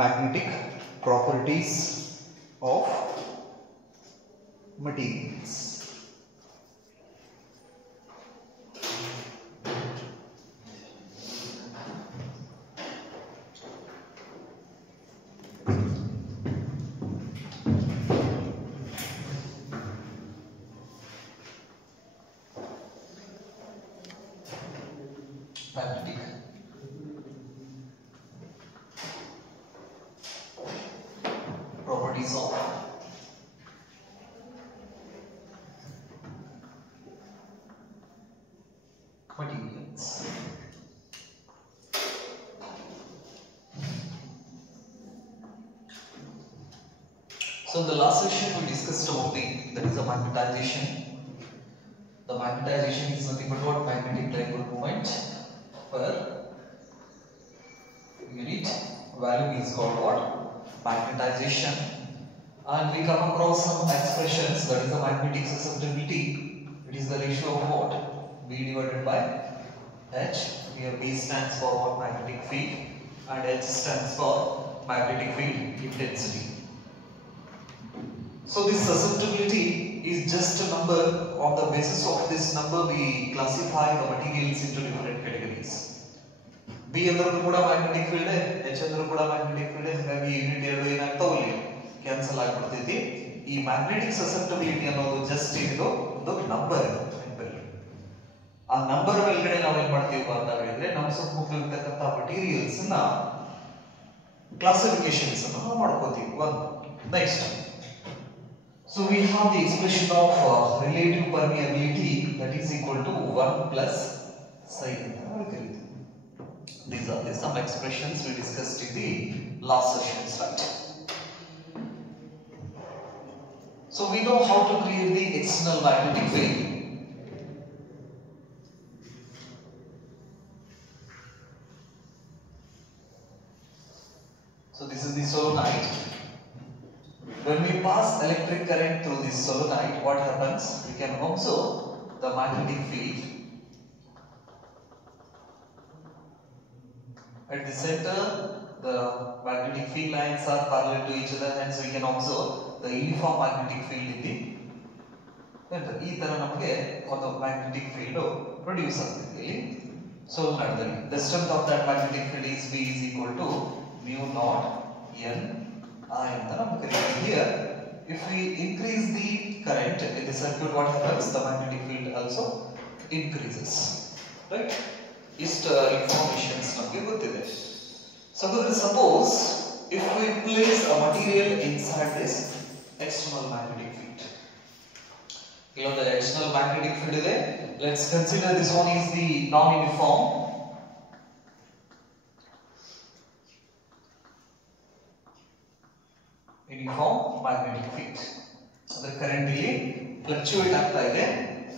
magnetic properties of materials. Magnetic properties of materials. So in the last session we discussed about that is the magnetization. The magnetization is nothing but what? Magnetic dipole moment per unit value is called what? Magnetization. And we come across some expressions, that is the magnetic susceptibility. It is the ratio of what? B divided by H. Here B stands for what? Magnetic field, and H stands for magnetic field intensity. So this susceptibility is just a number. On the basis of this number we classify the materials into different categories. B अंदर ಕೂಡ magnetic field है, H अंदर ಕೂಡ magnetic field है, ಹಾಗಾಗಿ unit ಎರಡು ಏನಾಗ್ತಾವ ಇಲ್ಲಿ cancel ಆಗಿಬಿಡ್ತೈತಿ. ಈ magnetic susceptibility ಅನ್ನೋದು ಜಸ್ಟ್ ಇದು ಒಂದು ನಂಬರ್ ನೆನಪಲ್ಲಿ. ಆ ನಂಬರ್ ಮೇಲ್ಗಡೆ ನಾವು ಏನು ಮಾಡ್ತೀವಿ ಅಂತ ಹೇಳಿದ್ರೆ ನಮ್ಮ ಸುತ್ತಮುತ್ತಲಿರ್ತಕ್ಕಂಥ ಮಟೀರಿಯಲ್ಸ್ ನ ಕ್ಲಾಸಿಫಿಕೇಶನ್ಸ್ ಅನ್ನು ನಾವು ಮಾಡ್ಕೋತೀವಿ. ಒಂದು next, so we have the expression of relative permeability that is equal to 1 plus psi ಅಂತ ನಾವು ಕರೀತೀವಿ. These are some expressions we discussed in the last sessions, right? So we know how to create the external magnetic field. So this is the solenoid. When we pass electric current through this solenoid, what happens? We can observe the magnetic field. At the center, the magnetic field lines are parallel to each other, hence we can observe the uniform magnetic field in the center. ಈ ತರ ನಮಗೆ ಒಂದು magnetic field produce ಆಗ್ತದೆ ಇಲ್ಲಿ ಸೊಲೆನಾಯ್ಡ್ದಲ್ಲಿ. The strength of that magnetic field is B is equal to mu naught N I ಅಂತ ನಮಗೆ ಕರೀತೀವಿ. Here, if we increase the current in the circuit, what happens? The magnetic field also increases, right? Ist informations ನಮಗೆ ಗೊತ್ತಿದೆ. So suppose if we place a material inside this external magnetic field. The external magnetic field ಇದೆ. Let's consider this one is the non-uniform magnetic field. So current ಇಲ್ಲಿ fluctuate ಆಗ್ತಾ ಇದೆ.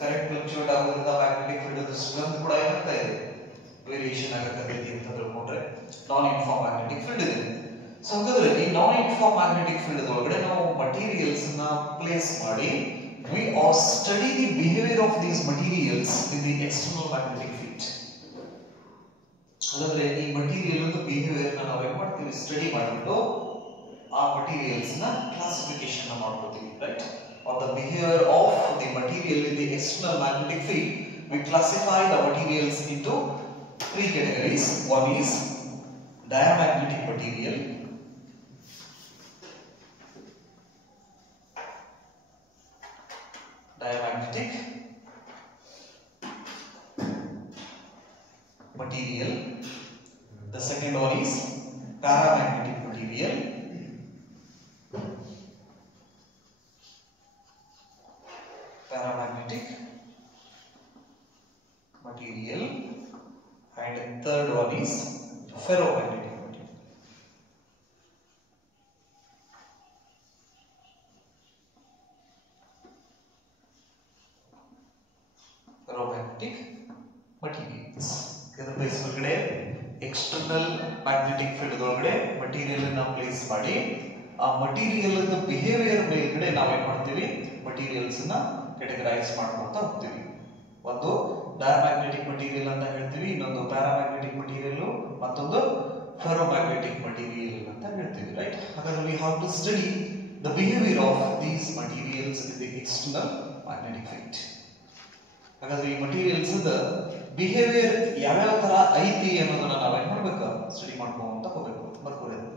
Current fluctuate ಆಗೋದ್ರಿಂದ magnetic field the strength ಕೂಡ ಏನಾಗ್ತಾ ಇದೆ? Variation ಆಗತ್ತೆ ಅಂತ ತಿಳ್ಕೊಂಡ್ರೆ ನಾನ್ ಯೂನಿಫಾರ್ಮ್ ಮ್ಯಾಗ್ನೆಟಿಕ್ ಫೀಲ್ಡ್ ಇದೆ. ಸೊ ಹಾಗಾದ್ರೆ ಈ ನಾನ್ ಯೂನಿಫಾರ್ಮ್ ಮ್ಯಾಗ್ನೆಟಿಕ್ ಫೀಲ್ಡ್ ಒಳಗಡೆ ನಾವು ಮಟೀರಿಯಲ್ಸ್ ನ ಪ್ಲೇಸ್ ಮಾಡಿ we are study the behavior of these materials in the external magnetic field. ಹಾಗಾದ್ರೆ ಈ ಮಟೀರಿಯಲ್ ನ ಬಿಹೇವಿಯರ್ ನ ನಾವು ಏನು ಮಾಡ್ತೀವಿ? ಸ್ಟಡಿ ಮಾಡಿಬಿಟ್ಟು ಆ ಮಟೀರಿಯಲ್ಸ್ ನ ಕ್ಲಾಸಿಫಿಕೇಶನ್ ಮಾಡ್ಕೊತೀವಿ, right? Or the behavior of the material in the external magnetic field, we classify the materials into three categories. One is diamagnetic material, the second one is paramagnetic material, and third one is ferromagnetic material. Ferromagnetic materials. ಇದರ external magnetic field ಒಳಗಡೆ material ಅನ್ನು place ಮಾಡಿ ಆ material ನ behaviour ಮೇಲ್ಗಡೆ ನಾವೇನ್ ಮಾಡ್ತೀವಿ? Materials ನ ಕ್ಯಾಟಗರೈಸ್ ಮಾಡ್ಕೊತಾ ಹೋಗ್ತೀವಿ. ಒಂದು ಡಯಾಮ್ಯಾಗ್ನೆಟಿಕ್ ಮಟೀರಿಯಲ್ ಅಂತ ಹೇಳ್ತೀವಿ, ಇನ್ನೊಂದು ಪ್ಯಾರಾಮ್ಯಾಗ್ನೆಟಿಕ್ ಮಟೀರಿಯಲ್, ಮತ್ತೊಂದು ferromagnetic material ಅಂತ ಹೇಳ್ತೀವಿ, ರೈಟ್? ಹಾಗಾದ್ರೆ we have to study the behavior of these materials in the external magnetic field. ಹಾಗಾದ್ರೆ ಈ materials ದ ಬಿಹೇವಿಯರ್ ಯಾವ ತರ ಐತಿ ಅನ್ನೋದನ್ನ ನಾವು ಏನು ಮಾಡಬೇಕು, ಸ್ಟಡಿ ಮಾಡ್ಕೊಂತ ಹೋಗಬೇಕು, ಬರ್ಕೋಬೇಕು.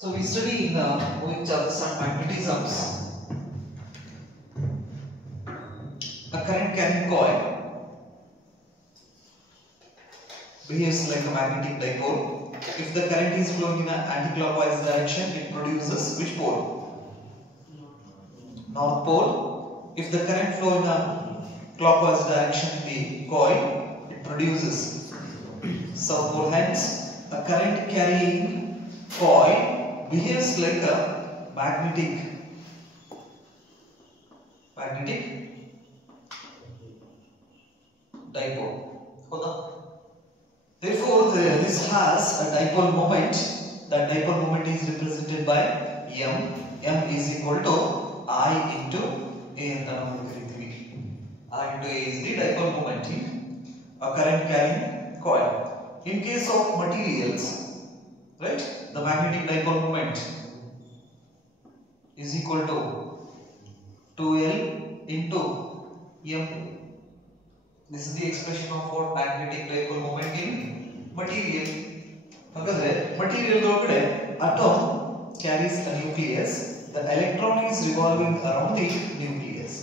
So we study in moving charges and magnetisms. A current carrying coil behaves like a magnetic dipole. If the current is flowing in an anti-clockwise direction, it produces which pole? North pole. If the current flow in a clockwise direction in the coil, it produces south pole. Hence, a current carrying coil behaves like a magnetic dipole. Therefore, this has a dipole moment. That dipole moment is represented by M. M is equal to I into A. I into A is the dipole moment in a current carrying coil. In case of materials, right, the magnetic dipole moment is equal to 2L into M. This is the expression of what magnetic dipole moment in material. ಹಾಗಾದ್ರೆ material ಒಳಗಡೆ atom carries a nucleus. The electron is revolving around the nucleus.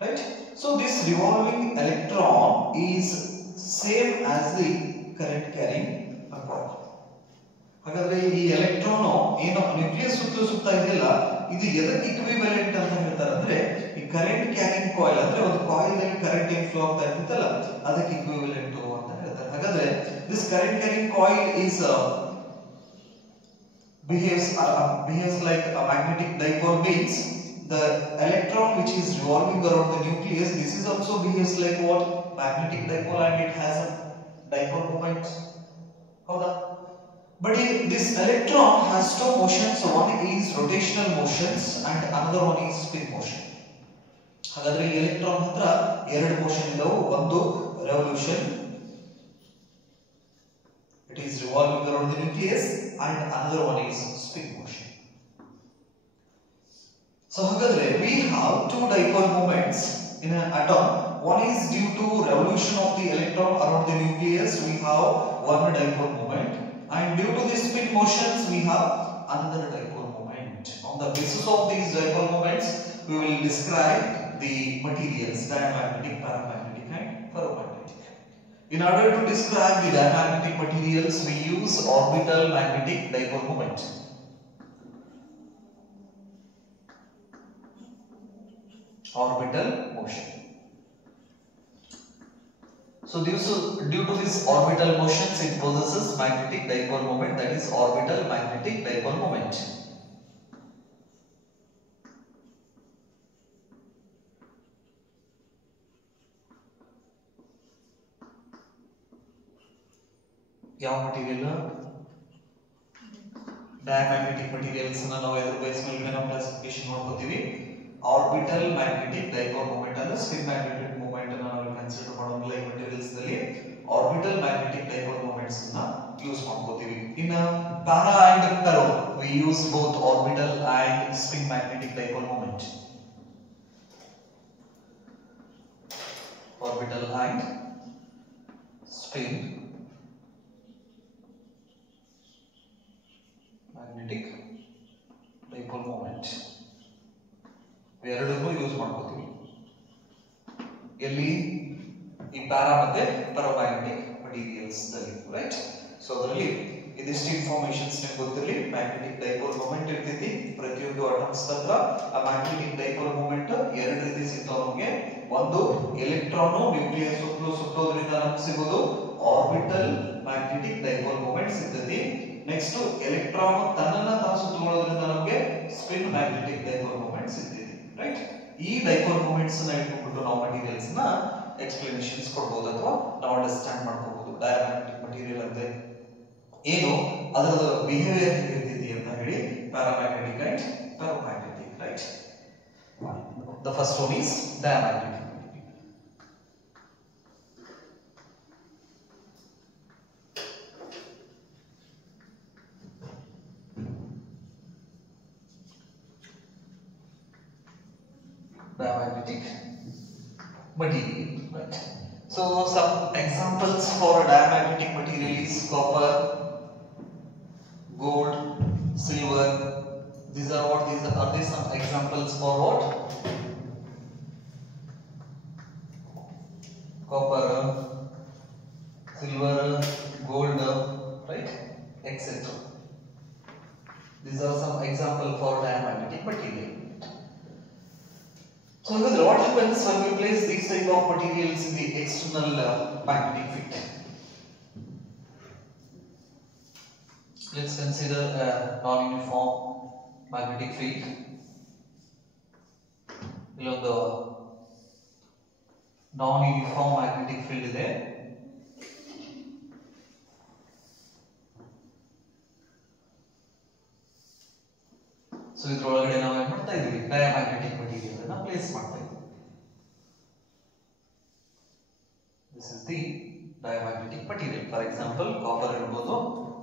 Right? So this revolving electron is same as the current carrying coil. ಹಾಗಾದ್ರೆ ಈ electron ಏನು nucleus ಸುತ್ತಾ ಇದೆಯಲ್ಲ, ಇದು ಎದಕ್ಕೆ equivalent ಅಂತ ಹೇಳ್ತಾರೆ ಅಂದ್ರೆ ಈ ಕರೆಂಟ್ ಕ್ಯಾರಿಂಗ್ ಕಾಯಿಲ್ ಅಂದ್ರೆ ಒಂದು ಕಾಯಿಲ್ ಅಲ್ಲಿ ಕರೆಂಟ್ ಏನು ಫ್ಲೋ ಆಗ್ತಾ ಇರುತ್ತಲ್ಲ ಅದಕ್ಕೆ ಇಕ್ವಿವೆಲೆಂಟ್ ಅಂತ ಹೇಳ್ತಾರೆ. ಹಾಗಾದ್ರೆ this current carrying coil is behaves like a magnetic dipole, means the electron which is revolving around the nucleus, this is also behaves like what? Magnetic dipole, and it has a dipole moment. ಹೌದಾ? But this electron has two motions. One is rotational motions and another one is spin motion. ಹಾಗಾದ್ರೆ ಈ electron ಹತ್ರ ಎರಡು motion ಇದಾವೆ. ಒಂದು revolution, it is revolving around the nucleus, and another one is spin motion. So ಹಾಗಾದ್ರೆ we have two dipole moments in an atom. One is due to revolution of the electron around the nucleus, we have one dipole moment, and due to the spin motions we have another dipole moment. On the basis of these dipole moments we will describe the materials, diamagnetic, paramagnetic and ferromagnetic. In order to describe the diamagnetic materials we use orbital magnetic dipole moment. Orbital motion. So due to this orbital motions it possesses magnetic dipole moment, that is orbital magnetic dipole moment. ಯಾವ material? Diamagnetic materials na ನಾವು ಎದ್ರ base ಮೇಲೆ ನಾವು classification ಮಾಡ್ಕೊತೀವಿ. Orbital magnetic dipole moment ಅಂದ್ರೆ spin magnetic moment ಅನ್ನು ನಾವು consider ಮಾಡೋದಿಲ್ಲ ಈ ಮೆಟೀರಿಯಲ್ಸ್ ದಲ್ಲಿ. Orbital magnetic dipole moments ಅನ್ನು ಯೂಸ್ ಮಾಡ್ಕೊತೀವಿ. In para and ferro we use both orbital and spin magnetic dipole moment. orbital and spin magnetic dipole moment. ಎರಡನ್ನೂ use ಮಾಡ್ಕೋತೀವಿ ಎಲ್ಲಿ ಈ ಪ್ಯಾರಾ ಮತ್ತೆ ಪ್ಯಾರಾಮ್ಯಾಗ್ನೆಟಿಕ್ ಮಟೀರಿಯಲ್ಸ್ ದಲ್ಲಿ, ರೈಟ್? ಸೊ ಅದರಲ್ಲಿ ಇದಿಷ್ಟು ಇನ್ಫಾರ್ಮೇಶನ್ಸ್ ನಿಮಗೆ ಗೊತ್ತಿರಲಿ. ಮ್ಯಾಗ್ನೆಟಿಕ್ ಡೈಪೋಲ್ ಮೂಮೆಂಟ್ ಇರ್ತೈತಿ ಪ್ರತಿಯೊಂದು ಅಟಮ್ಸ್ ಹತ್ರ. ಆ ಮ್ಯಾಗ್ನೆಟಿಕ್ ಡೈಪೋಲ್ ಮೂಮೆಂಟ್ ಎರಡು ರೀತಿ ಸಿಗ್ತಾವ ನಮಗೆ. ಒಂದು ಎಲೆಕ್ಟ್ರಾನ್ ನ್ಯೂಕ್ಲಿಯಸ್ ಸುತ್ತಲೂ ಸುತ್ತೋದ್ರಿಂದ ನಮ್ಗೆ ಸಿಗೋದು ಆರ್ಬಿಟಲ್ ಮ್ಯಾಗ್ನೆಟಿಕ್ ಡೈಪೋಲ್ ಮೂಮೆಂಟ್ ಸಿಗ್ತೈತಿ. ನೆಕ್ಸ್ಟ್ ಎಲೆಕ್ಟ್ರಾನ್ ತನ್ನನ್ನ ತಾನು ಸುತ್ತಕೊಳ್ಳೋದ್ರಿಂದ ನಮಗೆ ಸ್ಪಿನ್ ಮ್ಯಾಗ್ನೆಟಿಕ್ ಡೈಪೋಲ್ ಮೂಮೆಂಟ್ ಸಿಗ್ತೈತಿ, ರೈಟ್? ಈ ಡೈಪೋಲ್ ಮೂಮೆಂಟ್ಸ್ ನ ಇಟ್ಕೊಂಡ್ಬಿಟ್ಟು ನಾವು ಮಟೀರಿಯಲ್ಸ್ ನ ಎಕ್ಸ್ಪ್ಲನೇಷನ್ಸ್ ಕೊಡಬಹುದು ಅಥವಾ ನಾವು ಅಂಡರ್ಸ್ಟ್ಯಾಂಡ್ ಮಾಡ್ಕೋಬಹುದು. ಡಯಾಮ್ಯಾಗ್ನೆಟಿಕ್ ಮಟೀರಿಯಲ್ ಅಂದ್ರೆ ಏನು, ಅದರ ಬಿಹೇವಿಯರ್ ಹೇಗಿರ್ತೈತಿ ಅಂತ ಹೇಳಿ. Paramagnetic and paramagnetic, right? The first one is diamagnetic. Diamagnetic material, right? So some examples for a diamagnetic material is copper, gold, silver. These are what? Are these some examples for what? Copper, silver, gold, right? Etc. These are some examples for diamagnetic material. So what happens when we place these type of materials in the external magnetic field? Let's consider a non-uniform magnetic field. Illondu non-uniform magnetic field ಇದೆ. So ಇದರೊಳಗಡೆ ನಾವು ಏನು ಮಾಡ್ತಾ ಇದೀವಿ, diamagnetic material ಅನ್ನು place ಮಾಡ್ತಾ ಇದ್ದೀವಿ. This is the diamagnetic material. For example copper ಇರ್ಬೋದು,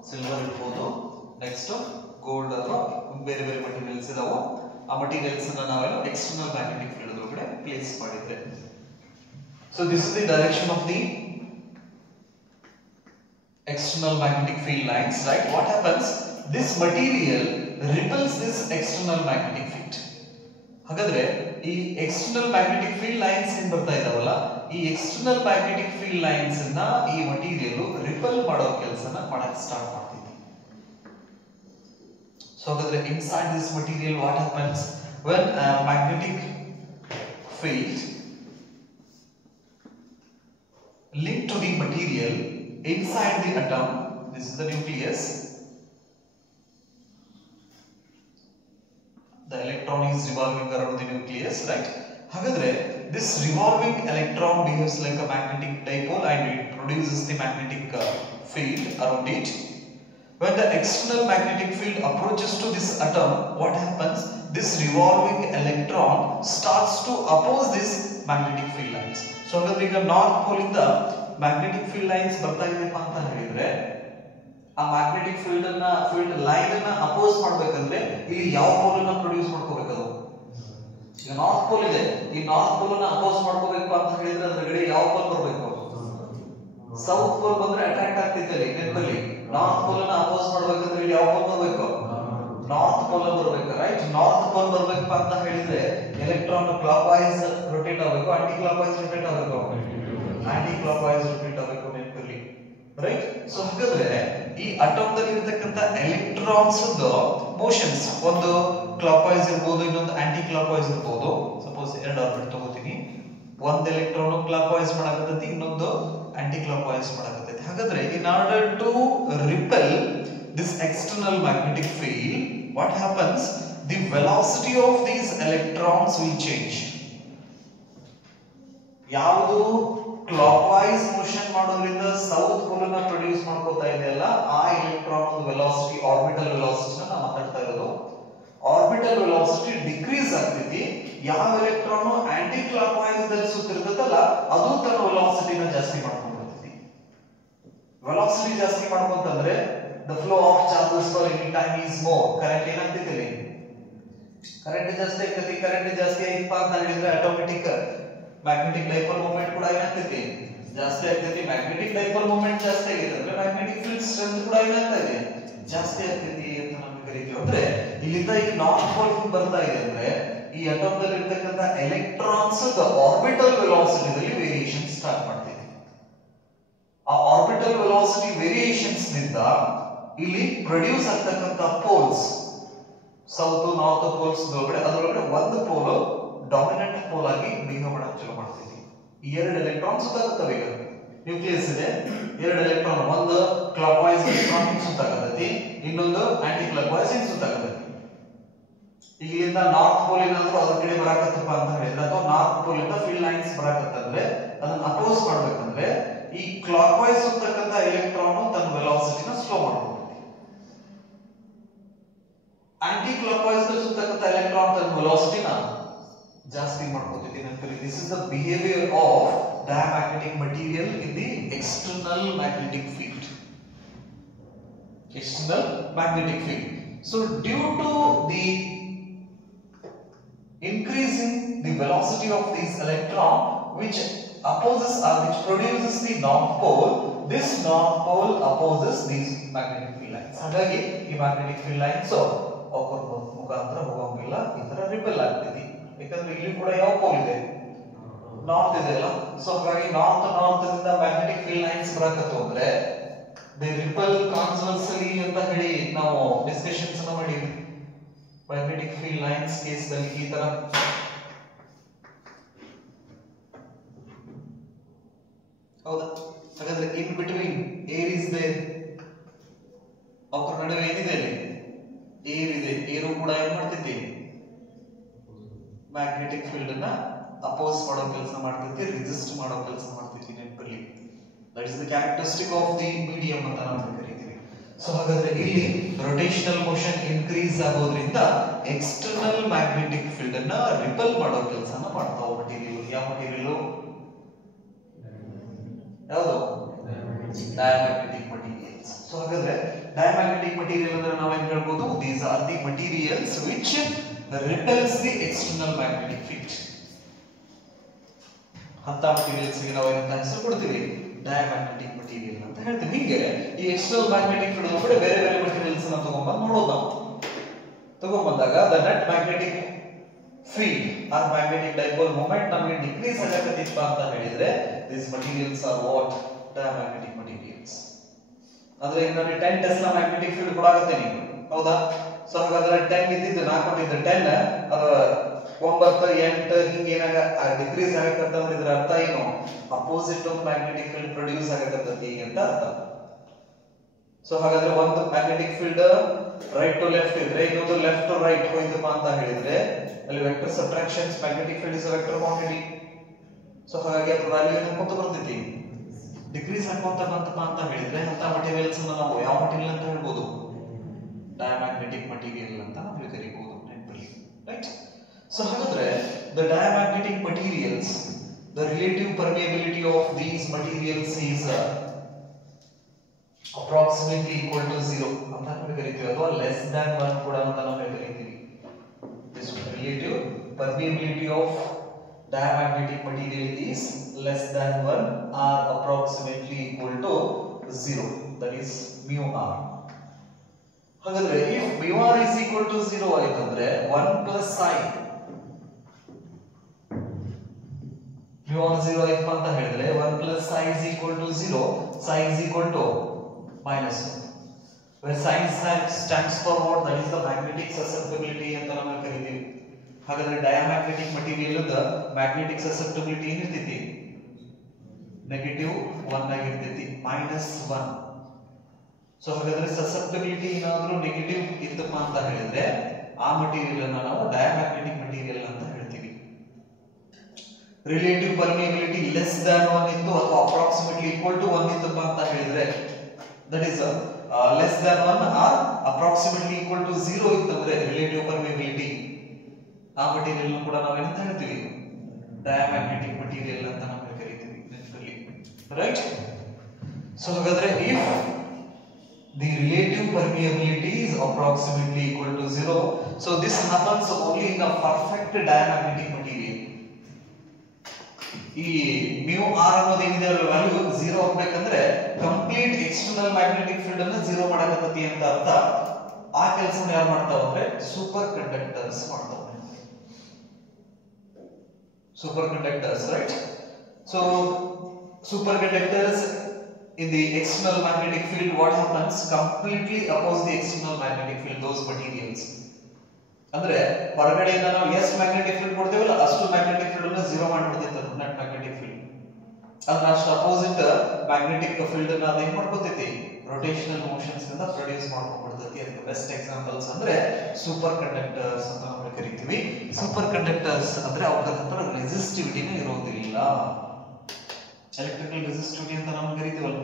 ಸಿಲ್ವರ್ ಇರ್ಬೋದು, ನೆಕ್ಸ್ಟ್ ಗೋಲ್ಡ್ ಅಥವಾ ಬೇರೆ ಬೇರೆ ಮಟೀರಿಯಲ್ಸ್ ಇದಾವೆ. ಆ ಮಟೀರಿಯಲ್ಸ್ ಅನ್ನು ನಾವೆಲ್ಲ ಎಕ್ಸ್ಟರ್ನಲ್ ಮ್ಯಾಗ್ನೆಟಿಕ್ ಫೀಲ್ಡ್ ಒಳಗಡೆ ಪ್ಲೇಸ್ ಮಾಡಿದ್ರೆ, so this is the direction of the external magnetic field lines, right? What happens? This material repels this external magnetic field. ಹಾಗಾದ್ರೆ ಈ external magnetic field lines ಏನ್ ಬರ್ತಾ ಇದಾವಲ್ಲ, ಈ external magnetic field lines ಅನ್ನ ಈ ಮಟೀರಿಯಲ್ ರಿಪಲ್ ಮಾಡೋ ಕೆಲಸನ ಮಾಡಕ್ಕೆ ಸ್ಟಾರ್ಟ್ ಮಾಡ್ತಿದೆ. ಸೊ ಹಾಗಾದ್ರೆ inside this material what happens when a magnetic field linked to the material inside the atom, this is the nucleus, the electron is revolving around the nucleus, right? Hagadre this revolving electron behaves like a magnetic dipole and it produces the magnetic field around it. When the external magnetic field approaches to this atom, what happens? This revolving electron starts to oppose this magnetic field lines. So hagadre ಈಗ north pole ಇಂದ magnetic field lines ಬರ್ತಾ ಇದೆಯಪ್ಪ ಅಂತ ಹೇಳಿದ್ರೆ, ಆ magnetic field line ಅನ್ನ oppose ಮಾಡ್ಬೇಕಂದ್ರೆ ಇಲ್ಲಿ ಯಾವ ಪೋಲ್ ಅನ್ನ ಪ್ರೊಡ್ಯೂಸ್ ಮಾಡ್ಕೋಬೇಕದು? ಈಗ ನಾರ್ತ್ ಪೋಲ್ ಇದೆ, ಈ ನಾರ್ತ್ ಪೋಲ್ ಅನ್ನ ಅಪೋಸ್ ಮಾಡ್ಕೋಬೇಕು ಅಂತ ಹೇಳಿದ್ರೆ ಅದ್ರಗಡೆ ಯಾವ ಪೋಲ್ ಬರಬೇಕು? ಸೌತ್ ಪೋಲ್ ಬಂದ್ರೆ ಅಟ್ರಾಕ್ಟ್ ಆಗ್ತಿತ್ತಲ್ಲಿ ನೆನಪಲ್ಲಿ. ನಾರ್ತ್ ಪೋಲ್ ಅನ್ನ ಅಪೋಸ್ ಮಾಡ್ಬೇಕಂದ್ರೆ ಇಲ್ಲಿ ಯಾವ ಪೋಲ್ ಬರಬೇಕು? ನಾರ್ತ್ ಪೋಲ್ ಬರಬೇಕು, ರೈಟ್? ನಾರ್ತ್ ಪೋಲ್ ಬರ್ಬೇಕಪ್ಪ ಅಂತ ಹೇಳಿದ್ರೆ ಎಲೆಕ್ಟ್ರಾನ್ ಕ್ಲಾಕ್ ವೈಸ್ ರೊಟೇಟ್ ಆಗಬೇಕು, ಆಂಟಿ ಕ್ಲಾಕ್ ವೈಸ್ ರೊಟೇಟ್ ಆಗಬೇಕು, ಆಂಟಿ ಕ್ಲಾಕ್ ವೈಸ್ ರಿಪೀಟ್ ಆಗಬೇಕು ನೆನಪಿರಲಿ, ರೈಟ್? ಸೊ ಹಾಗಾದ್ರೆ ಈ ಅಟಮ್ ದಲ್ಲಿ ಇರತಕ್ಕಂತ ಎಲೆಕ್ಟ್ರಾನ್ಸ್ ಮೋಷನ್ಸ್ ಒಂದು ಕ್ಲಾಕ್ ವೈಸ್ ಇರಬಹುದು, ಇನ್ನೊಂದು ಆಂಟಿ ಕ್ಲಾಕ್ ವೈಸ್ ಇರಬಹುದು. ಸಪೋಸ್ ಎರಡು ಆರ್ಬಿಟ್ ತಗೋತೀನಿ, ಒಂದು ಎಲೆಕ್ಟ್ರಾನ್ ಕ್ಲಾಕ್ ವೈಸ್ ಮಾಡಕತ್ತೈತಿ, ಇನ್ನೊಂದು ಆಂಟಿ ಕ್ಲಾಕ್ ವೈಸ್ ಮಾಡಕತ್ತೈತಿ. ಹಾಗಾದ್ರೆ in order to repel this external magnetic field, what happens? The velocity of these electrons will change. ಯಾವುದು ಕ್ಲಾಕ್ ವೈಸ್ ಮೋಷನ್ ಮಾಡೋದ್ರಿಂದ south pole ಅನ್ನ ಪ್ರೊಡ್ಯೂಸ್ ಮಾಡ್ಕೋತಾ ಇದೆಯಲ್ಲ, ಆ ಎಲೆಕ್ಟ್ರಾನ್ ವೆಲಾಸಿಟಿ, ಆರ್ಬಿಟಲ್ ವೆಲಾಸಿಟಿ ನಾವು ಮಾತಾಡ್ತಾ ಇರೋದು. ಆರ್ಬಿಟಲ್ ವೆಲಾಸಿಟಿ ಡಿಕ್ರೀಸ್ ಆಗ್ತೈತಿ. ಯಾವ ಎಲೆಕ್ಟ್ರಾನ್ ಆಂಟಿ ಕ್ಲಾಕ್ ವೈಸ್ ದಲ್ಲಿ ಸುತ್ತಿರ್ತದಲ್ಲ, ಅದು ತನ್ನ ವೆಲಾಸಿಟಿನ ಜಾಸ್ತಿ ಮಾಡ್ಕೊಂಡ್ಬಿಡ್ತೈತಿ. ವೆಲಾಸಿಟಿ ಜಾಸ್ತಿ ಮಾಡ್ಕೊಂತಂದ್ರೆ the flow of charges for any time is more. Current ಏನಾಗ್ತೈತಿ? ಕರೆಂಟ್ ಜಾಸ್ತಿ ಆಗ್ತೈತಿ. ಕರೆಂಟ್ ಜಾಸ್ತಿ ಆಯ್ತಪ್ಪ ಅಂತ ಹೇಳಿದ್ರೆ ಆಟೋಮೆಟಿಕ್ ಮ್ಯಾಗ್ನೆಟಿಕ್ ಡೈಪೋಲ್ ಮೊಮೆಂಟ್ ಕೂಡ ಏನಾಗ್ತೈತಿ ಜಾಸ್ತಿ ಆಗ್ತೈತಿ. ಮ್ಯಾಗ್ನೆಟಿಕ್ ಡೈಪೋಲ್ ಮೊಮೆಂಟ್ ಜಾಸ್ತಿ ಆಗೈತೆ ಅಂದ್ರೆ ಮ್ಯಾಗ್ನೆಟಿಕ್ ಫೀಲ್ಡ್ ಸ್ಟ್ರೆಂತ್ ಕೂಡ ಏನಾಗ್ತಾ ಇದೆ ಜಾಸ್ತಿ ಆಗ್ತೈತಿ ಅಂತ ನಮಗೆ ಕರಿತೀವಿ. ಅಂದ್ರೆ ಇಲ್ಲಿಂದ ಈ ನಾರ್ತ್ ಪೋಲ್ ಬರ್ತಾ ಇದೆ ಅಂದ್ರೆ ಈ ಅಟಮ್ ದಲ್ಲಿ ಇರ್ತಕ್ಕಂಥ ಎಲೆಕ್ಟ್ರಾನ್ಸ್ ಆರ್ಬಿಟಲ್ ವೆಲಾಸಿಟಿದಲ್ಲಿ ವೇರಿಯೇಷನ್ ಸ್ಟಾರ್ಟ್ ಮಾಡ್ತೈತಿ. ಆ ಆರ್ಬಿಟಲ್ ವೆಲಾಸಿಟಿ ವೇರಿಯೇಷನ್ಸ್ ನಿಂದ ಇಲ್ಲಿ ಪ್ರೊಡ್ಯೂಸ್ ಆಗ್ತಕ್ಕಂಥ ಪೋಲ್ಸ್ ಸೌತ್ ನಾರ್ತ್ ಪೋಲ್ಸ್ ಅದರೊಳಗಡೆ ಒಂದು ಪೋಲ್ ಡಾಮಿನೆಂಟ್ ಪೋಲ್ ಆಗಿ ಬಿಹೇವ್ ಮಾಡಕ್ ಚಲೋ ಮಾಡ್ತೈತಿ. ಈ ಎರಡು ಎಲೆಕ್ಟ್ರಾನ್ ಸುತ್ತಾಗುತ್ತವೆ. ಈಗ ನ್ಯೂಕ್ಲಿಯಸ್ ಇದೆ, ಎರಡು ಎಲೆಕ್ಟ್ರಾನ್, ಒಂದು ಕ್ಲಾಕ್ ವೈಸ್ ಎಲೆಕ್ಟ್ರಾನ್ ಹಿಂಗ್ ಸುತ್ತಾಗತೈತಿ, ಇನ್ನೊಂದು ಆಂಟಿ ಕ್ಲಾಕ್ ವೈಸ್ ಹಿಂಗ್ ಸುತ್ತಾಗತೈತಿ. ಇಲ್ಲಿಂದ ನಾರ್ತ್ ಪೋಲ್ ಏನಾದ್ರು ಅದ್ರ ಕಡೆ ಬರಾಕತ್ತಪ್ಪ ಅಂತ ಹೇಳಿದ್ರೆ ಅಥವಾ ನಾರ್ತ್ ಪೋಲ್ ಇಂದ ಫೀಲ್ಡ್ ಲೈನ್ಸ್ ಬರಾಕತ್ತಂದ್ರೆ ಅದನ್ನ ಅಪೋಸ್ ಮಾಡ್ಬೇಕಂದ್ರೆ ಈ ಕ್ಲಾಕ್ ವೈಸ್ ಸುತ್ತಕ್ಕಂತ ಎಲೆಕ್ಟ್ರಾನ್ ತನ್ನ ವೆಲಾಸಿಟಿನ ಸ್ಲೋ ಮಾಡ್ಬೇಕು. ಆಂಟಿ ಕ್ಲಾಕ್ ವೈಸ್ ಸುತ್ತಕ್ಕಂತ ಎಲೆಕ್ಟ್ರಾನ್ ತನ್ನ ವೆಲಾಸಿಟಿನ ಜಾಸ್ತಿ ಮಾಡ್ಕೊತೈತಿ. This is the behaviour of diamagnetic material in the external magnetic field. External magnetic field. So due to the increasing the velocity of this electron which opposes or which produces the north pole, this north pole opposes these magnetic field lines. ಹಾಗಾಗಿ ಈ magnetic field lines ಅವರ ಮುಖಾಂತರ ಹೋಗಂಗಿಲ್ಲ, ಈ ತರ repel ಆಗ್ತೈತಿ. ಯಾಕಂದ್ರೆ ಇಲ್ಲಿ ಕೂಡ ಯಾವ ಪೋಲ್ ಇದೆ ನಾರ್ತ್ ಇದೆ ಅಲ್ಲ. ಸೊ ಹಾಗಾಗಿ ನಾರ್ತ್ ಇಂದ magnetic field lines ಬರಕತ್ತು ಅಂದ್ರೆ they repel transversely ಅಂತ ಹೇಳಿ ನಾವು ಡಿಸ್ಕಷನ್ಸ್ ಅನ್ನು ಮಾಡಿದ್ವಿ. magnetic field lines ಕೇಸ್ ದಲ್ಲಿ ಈ ತರ ಹೌದಾ. ಹಾಗಾದ್ರೆ in between air is there, ಅವರ ನಡುವೆ ಏನಿದೆ ಏರ್ ಇದೆ. ಏರು ಕೂಡ ಏನ್ ಮಾಡ್ತೈತಿ ಮ್ಯಾಗ್ನೆಟಿಕ್ ಫೀಲ್ಡ್ ಅನ್ನ ಅಪೋಸ್ ಮಾಡೋ ಕೆಲಸ ಮಾಡ್ತೈತಿ, ರೆಸಿಸ್ಟ್ ಮಾಡೋ ಕೆಲಸ ಮಾಡ್ತೈತಿ. ನೆನಪಲ್ಲಿ that is the characteristic of the medium ಅಂತ ನಾವು ಕರೀತೀವಿ. ಸೊ ಹಾಗಾದ್ರೆ ಇಲ್ಲಿ rotational motion increase ಆಗೋದ್ರಿಂದ external magnetic field ಅನ್ನ ರಿಪೆಲ್ ಮಾಡೋ ಕೆಲಸನ ಮಾಡ್ತಾವ ಮಟೀರಿಯಲ್. ಯಾವ ಮಟೀರಿಯಲ್ ಯಾವುದು ಡಯಾಮ್ಯಾಗ್ನೆಟಿಕ್ ಮಟೀರಿಯಲ್ಸ್. ಸೊ ಹಾಗಾದ್ರೆ ಡಯಾಮ್ಯಾಗ್ನೆಟಿಕ್ ಮಟೀರಿಯಲ್ ಅಂದ್ರೆ ನಾವು ಏನು ಹೇಳ್ಬೋದು, these are the materials which repels the external magnetic field. ಅಂತ ಮಟೀರಿಯಲ್ಸ್ ಗೆ ನಾವು ಏನಂತ ಹೆಸರು ಕೊಡ್ತೀವಿ, ಡಯಾಮ್ಯಾಗ್ನೆಟಿಕ್ ಮಟೀರಿಯಲ್ ಅಂತ ಹೇಳ್ತೀವಿ. ಹೀಗೆ ಈ ಎಕ್ಸ್ಟರ್ನಲ್ ಮ್ಯಾಗ್ನೆಟಿಕ್ ಫೀಲ್ಡ್ ಒಳಗಡೆ ಬೇರೆ ಬೇರೆ ಮಟೀರಿಯಲ್ಸ್ ಅನ್ನು ತಗೊಂಡ್ಬಂದು ನೋಡೋದು. ನಾವು ತಗೊಂಡ್ಬಂದಾಗ the net magnetic field or magnetic dipole moment ನಮಗೆ ಡಿಕ್ರೀಸ್ ಆಗಕತ್ತಿಪ್ಪ ಅಂತ ಹೇಳಿದ್ರೆ this materials are what diamagnetic materials. ಅಂದ್ರೆ ಈಗ ನನಗೆ 10 ಟೆಸ್ಲಾ ಮ್ಯಾಗ್ನೆಟಿಕ್ ಫೀಲ್ಡ್ ಕೊಡಾಗುತ್ತೆ ನೀವು, ಹೌದಾ. ಸೊ ಹಾಗಾದ್ರೆ 10 ಇದ್ದಿದ್ದು ನಾ ಕೊಟ್ಟಿದ್ದೆ 10 ಅದು 9 8 ಹಿಂಗೆ ಏನಾಗ ಡಿಕ್ರೀಸ್ ಆಗಕತ್ತಂದ್ರೆ ಇದರ ಅರ್ಥ ಏನು, opposite of magnetic field produce ಆಗಕತ್ತತಿ ಅಂತ ಅರ್ಥ. ಸೊ ಹಾಗಾದ್ರೆ ಒಂದು magnetic field right to left ಇದ್ರೆ ಇನ್ನೊಂದು ಲೆಫ್ಟ್ ಟು ರೈಟ್ ಹೋಯ್ತಪ್ಪ ಅಂತ ಹೇಳಿದ್ರೆ ಅಲ್ಲಿ vector subtractions magnetic field is vector quantity. So ಹಾಗಾಗಿ ಅದರ ವ್ಯಾಲ್ಯೂ ಏನಂತ ಬರ್ತೈತಿ, ಡಿಕ್ರೀಸ್ ಆಗ್ಕೊಂತ ಬಂತಪ್ಪ ಅಂತ ಹೇಳಿದ್ರೆ ಅಂತ ಮಟೀರಿಯಲ್ಸ್ ಅನ್ನು ನಾವು ಯಾವ ಮಟೀರಿಯಲ್ ಅಂತ ಹೇಳ್ಬೋದು, ಡಯಾಮ್ಯಾಗ್ನೆಟಿಕ್ ಮಟೀರಿಯಲ್ ಅಂತ ನಾವು ಕರೀಬಹುದು. ನೆನಪಲ್ಲಿ ರೈಟ್. So ಹಾಗಾದ್ರೆ the diamagnetic materials, the relative permeability of these materials is approximately equal to 0 ಅಂತ ನಾವು ಕರೀತೀವಿ, ಅಥವಾ less than 1 ಕೂಡ ಅಂತ ನಾವು ಕರೀತೀವಿ. This relative permeability of diamagnetic material is less than 1 or approximately equal to 0, that is mu r. ಹಾಗಾದ್ರೆ if mu r is equal to 0 ಆಯ್ತಂದ್ರೆ 1 plus psi mu r 0 ಆಯ್ತು ಅಂತ ಹೇಳಿದ್ರೆ 1 plus psi is equal to 0, psi is equal to minus 1, where psi stands for what, that is the magnetic susceptibility ಅಂತ ನಾವು ಕರೀತೀವಿ. ಹಾಗಾದ್ರೆ diamagnetic material the magnetic susceptibility ಏನಿರ್ತೈತಿ, -1 ಆಗಿರ್ತೈತಿ, -1. ಸೊ ಹಾಗಾದ್ರೆ ಸಸೆಪ್ಟಿಬಿಲಿಟಿ ಏನಾದ್ರೂ ನೆಗೆಟಿವ್ ಇತ್ತಪ್ಪ ಅಂತ ಹೇಳಿದ್ರೆ ಆ ಮಟೀರಿಯಲ್ ಅನ್ನ ನಾವು ಡಯಾಮ್ಯಾಗ್ನೆಟಿಕ್ ಮಟೀರಿಯಲ್ ಅಂತ ಹೇಳ್ತೀವಿ. ರಿಲೇಟಿವ್ ಪರ್ಮಿಯಬಿಲಿಟಿ ಲೆಸ್ ದ್ಯಾನ್ 1 ಇತ್ತು ಅಥವಾ ಅಪ್ರಾಕ್ಸಿಮೇಟ್ಲಿ ಈಕ್ವಲ್ ಟು 1 ಇತ್ತಪ್ಪ ಅಂತ ಹೇಳಿದ್ರೆ, that is less than 1 or approximately equal to 0 ಇತ್ತಂದ್ರೆ ರಿಲೇಟಿವ್ ಪರ್ಮಿಯಬಿಲಿಟಿ ಆ ಮಟೀರಿಯಲ್ ಕೂಡ ನಾವೇನಂತ ಹೇಳ್ತೀವಿ, ಡಯಾಮ್ಯಾಗ್ನೆಟಿಕ್ ಮಟೀರಿಯಲ್ ಅಂತ ನಾವು ಕರೀತೀವಿ. ರೈಟ್. ಸೊ ಹಾಗಾದ್ರೆ if the relative permeability is approximately equal to 0, so this happens only in a perfect diamagnetic material. ಈ mu r ಅನ್ನೋದು ಏನಿದೆ ಅಲ್ಲ ವ್ಯಾಲ್ಯೂ 0 ಆಗಬೇಕಂದ್ರೆ ಕಂಪ್ಲೀಟ್ ಎಕ್ಸ್ಟರ್ನಲ್ ಮ್ಯಾಗ್ನೆಟಿಕ್ ಫೀಲ್ಡ್ ಅನ್ನು 0 ಮಾಡಕತ್ತಿ ಅಂತ ಅರ್ಥ. ಆ ಕೆಲಸನ ಯಾರು ಮಾಡ್ತಾವ ಅಂದ್ರೆ ಸೂಪರ್ ಕಂಡಕ್ಟರ್ಸ್ ಮಾಡ್ತಾವ. Super conductors, right? So super conductors in the external magnetic field, what happens? Completely oppose the external magnetic field, those materials. ಅಂದ್ರೆ ಹೊರಗಡೆಯಿಂದ ನಾವು ಎಷ್ಟು ಮ್ಯಾಗ್ನೆಟಿಕ್ ಫೀಲ್ಡ್ ಕೊಡ್ತೇವಲ್ಲ ಅಷ್ಟು ಮ್ಯಾಗ್ನೆಟಿಕ್ ಫೀಲ್ಡ್ ಅನ್ನು 0 ಮಾಡ್ಬಿಡ್ತೈತೆ ಅದು ನೆಟ್ ಮ್ಯಾಗ್ನೆಟಿಕ್ ಫೀಲ್ಡ್. ಅದ್ರ ಅಷ್ಟು ಅಪೋಸಿಟ್ ಮ್ಯಾಗ್ನೆಟಿಕ್ ಫೀಲ್ಡ್ ಅನ್ನ ಅದು ಏನ್ ಮಾಡ್ಕೊತೈತಿ? ರೊಟೇಷನಲ್ ಮೋಷನ್ಸ್ ಇಂದ ಪ್ರೊಡ್ಯೂಸ್ ಮಾಡ್ಕೊಡ್ತೈತಿ. ಅದಕ್ಕೆ ಬೆಸ್ಟ್ ಎಕ್ಸಾಂಪಲ್ಸ್ ಅಂದ್ರೆ ಸೂಪರ್ ಕಂಡಕ್ಟರ್ಸ್ ಅಂತ ನಾವು ಕರಿತೀವಿ. ಸೂಪರ್ ಕಂಡಕ್ಟರ್ಸ್ ಅಂದ್ರೆ ಅವರ ಹತ್ರ ರೆಸಿಸ್ಟಿವಿಟಿನೇ ಇರೋದಿಲ್ಲ. ಎಲೆಕ್ಟ್ರಿಕಲ್ ರೆಸಿಸ್ಟಿವಿಟಿ ಅಂತ ನಾವು ಕರಿತೀವಲ್ಲ,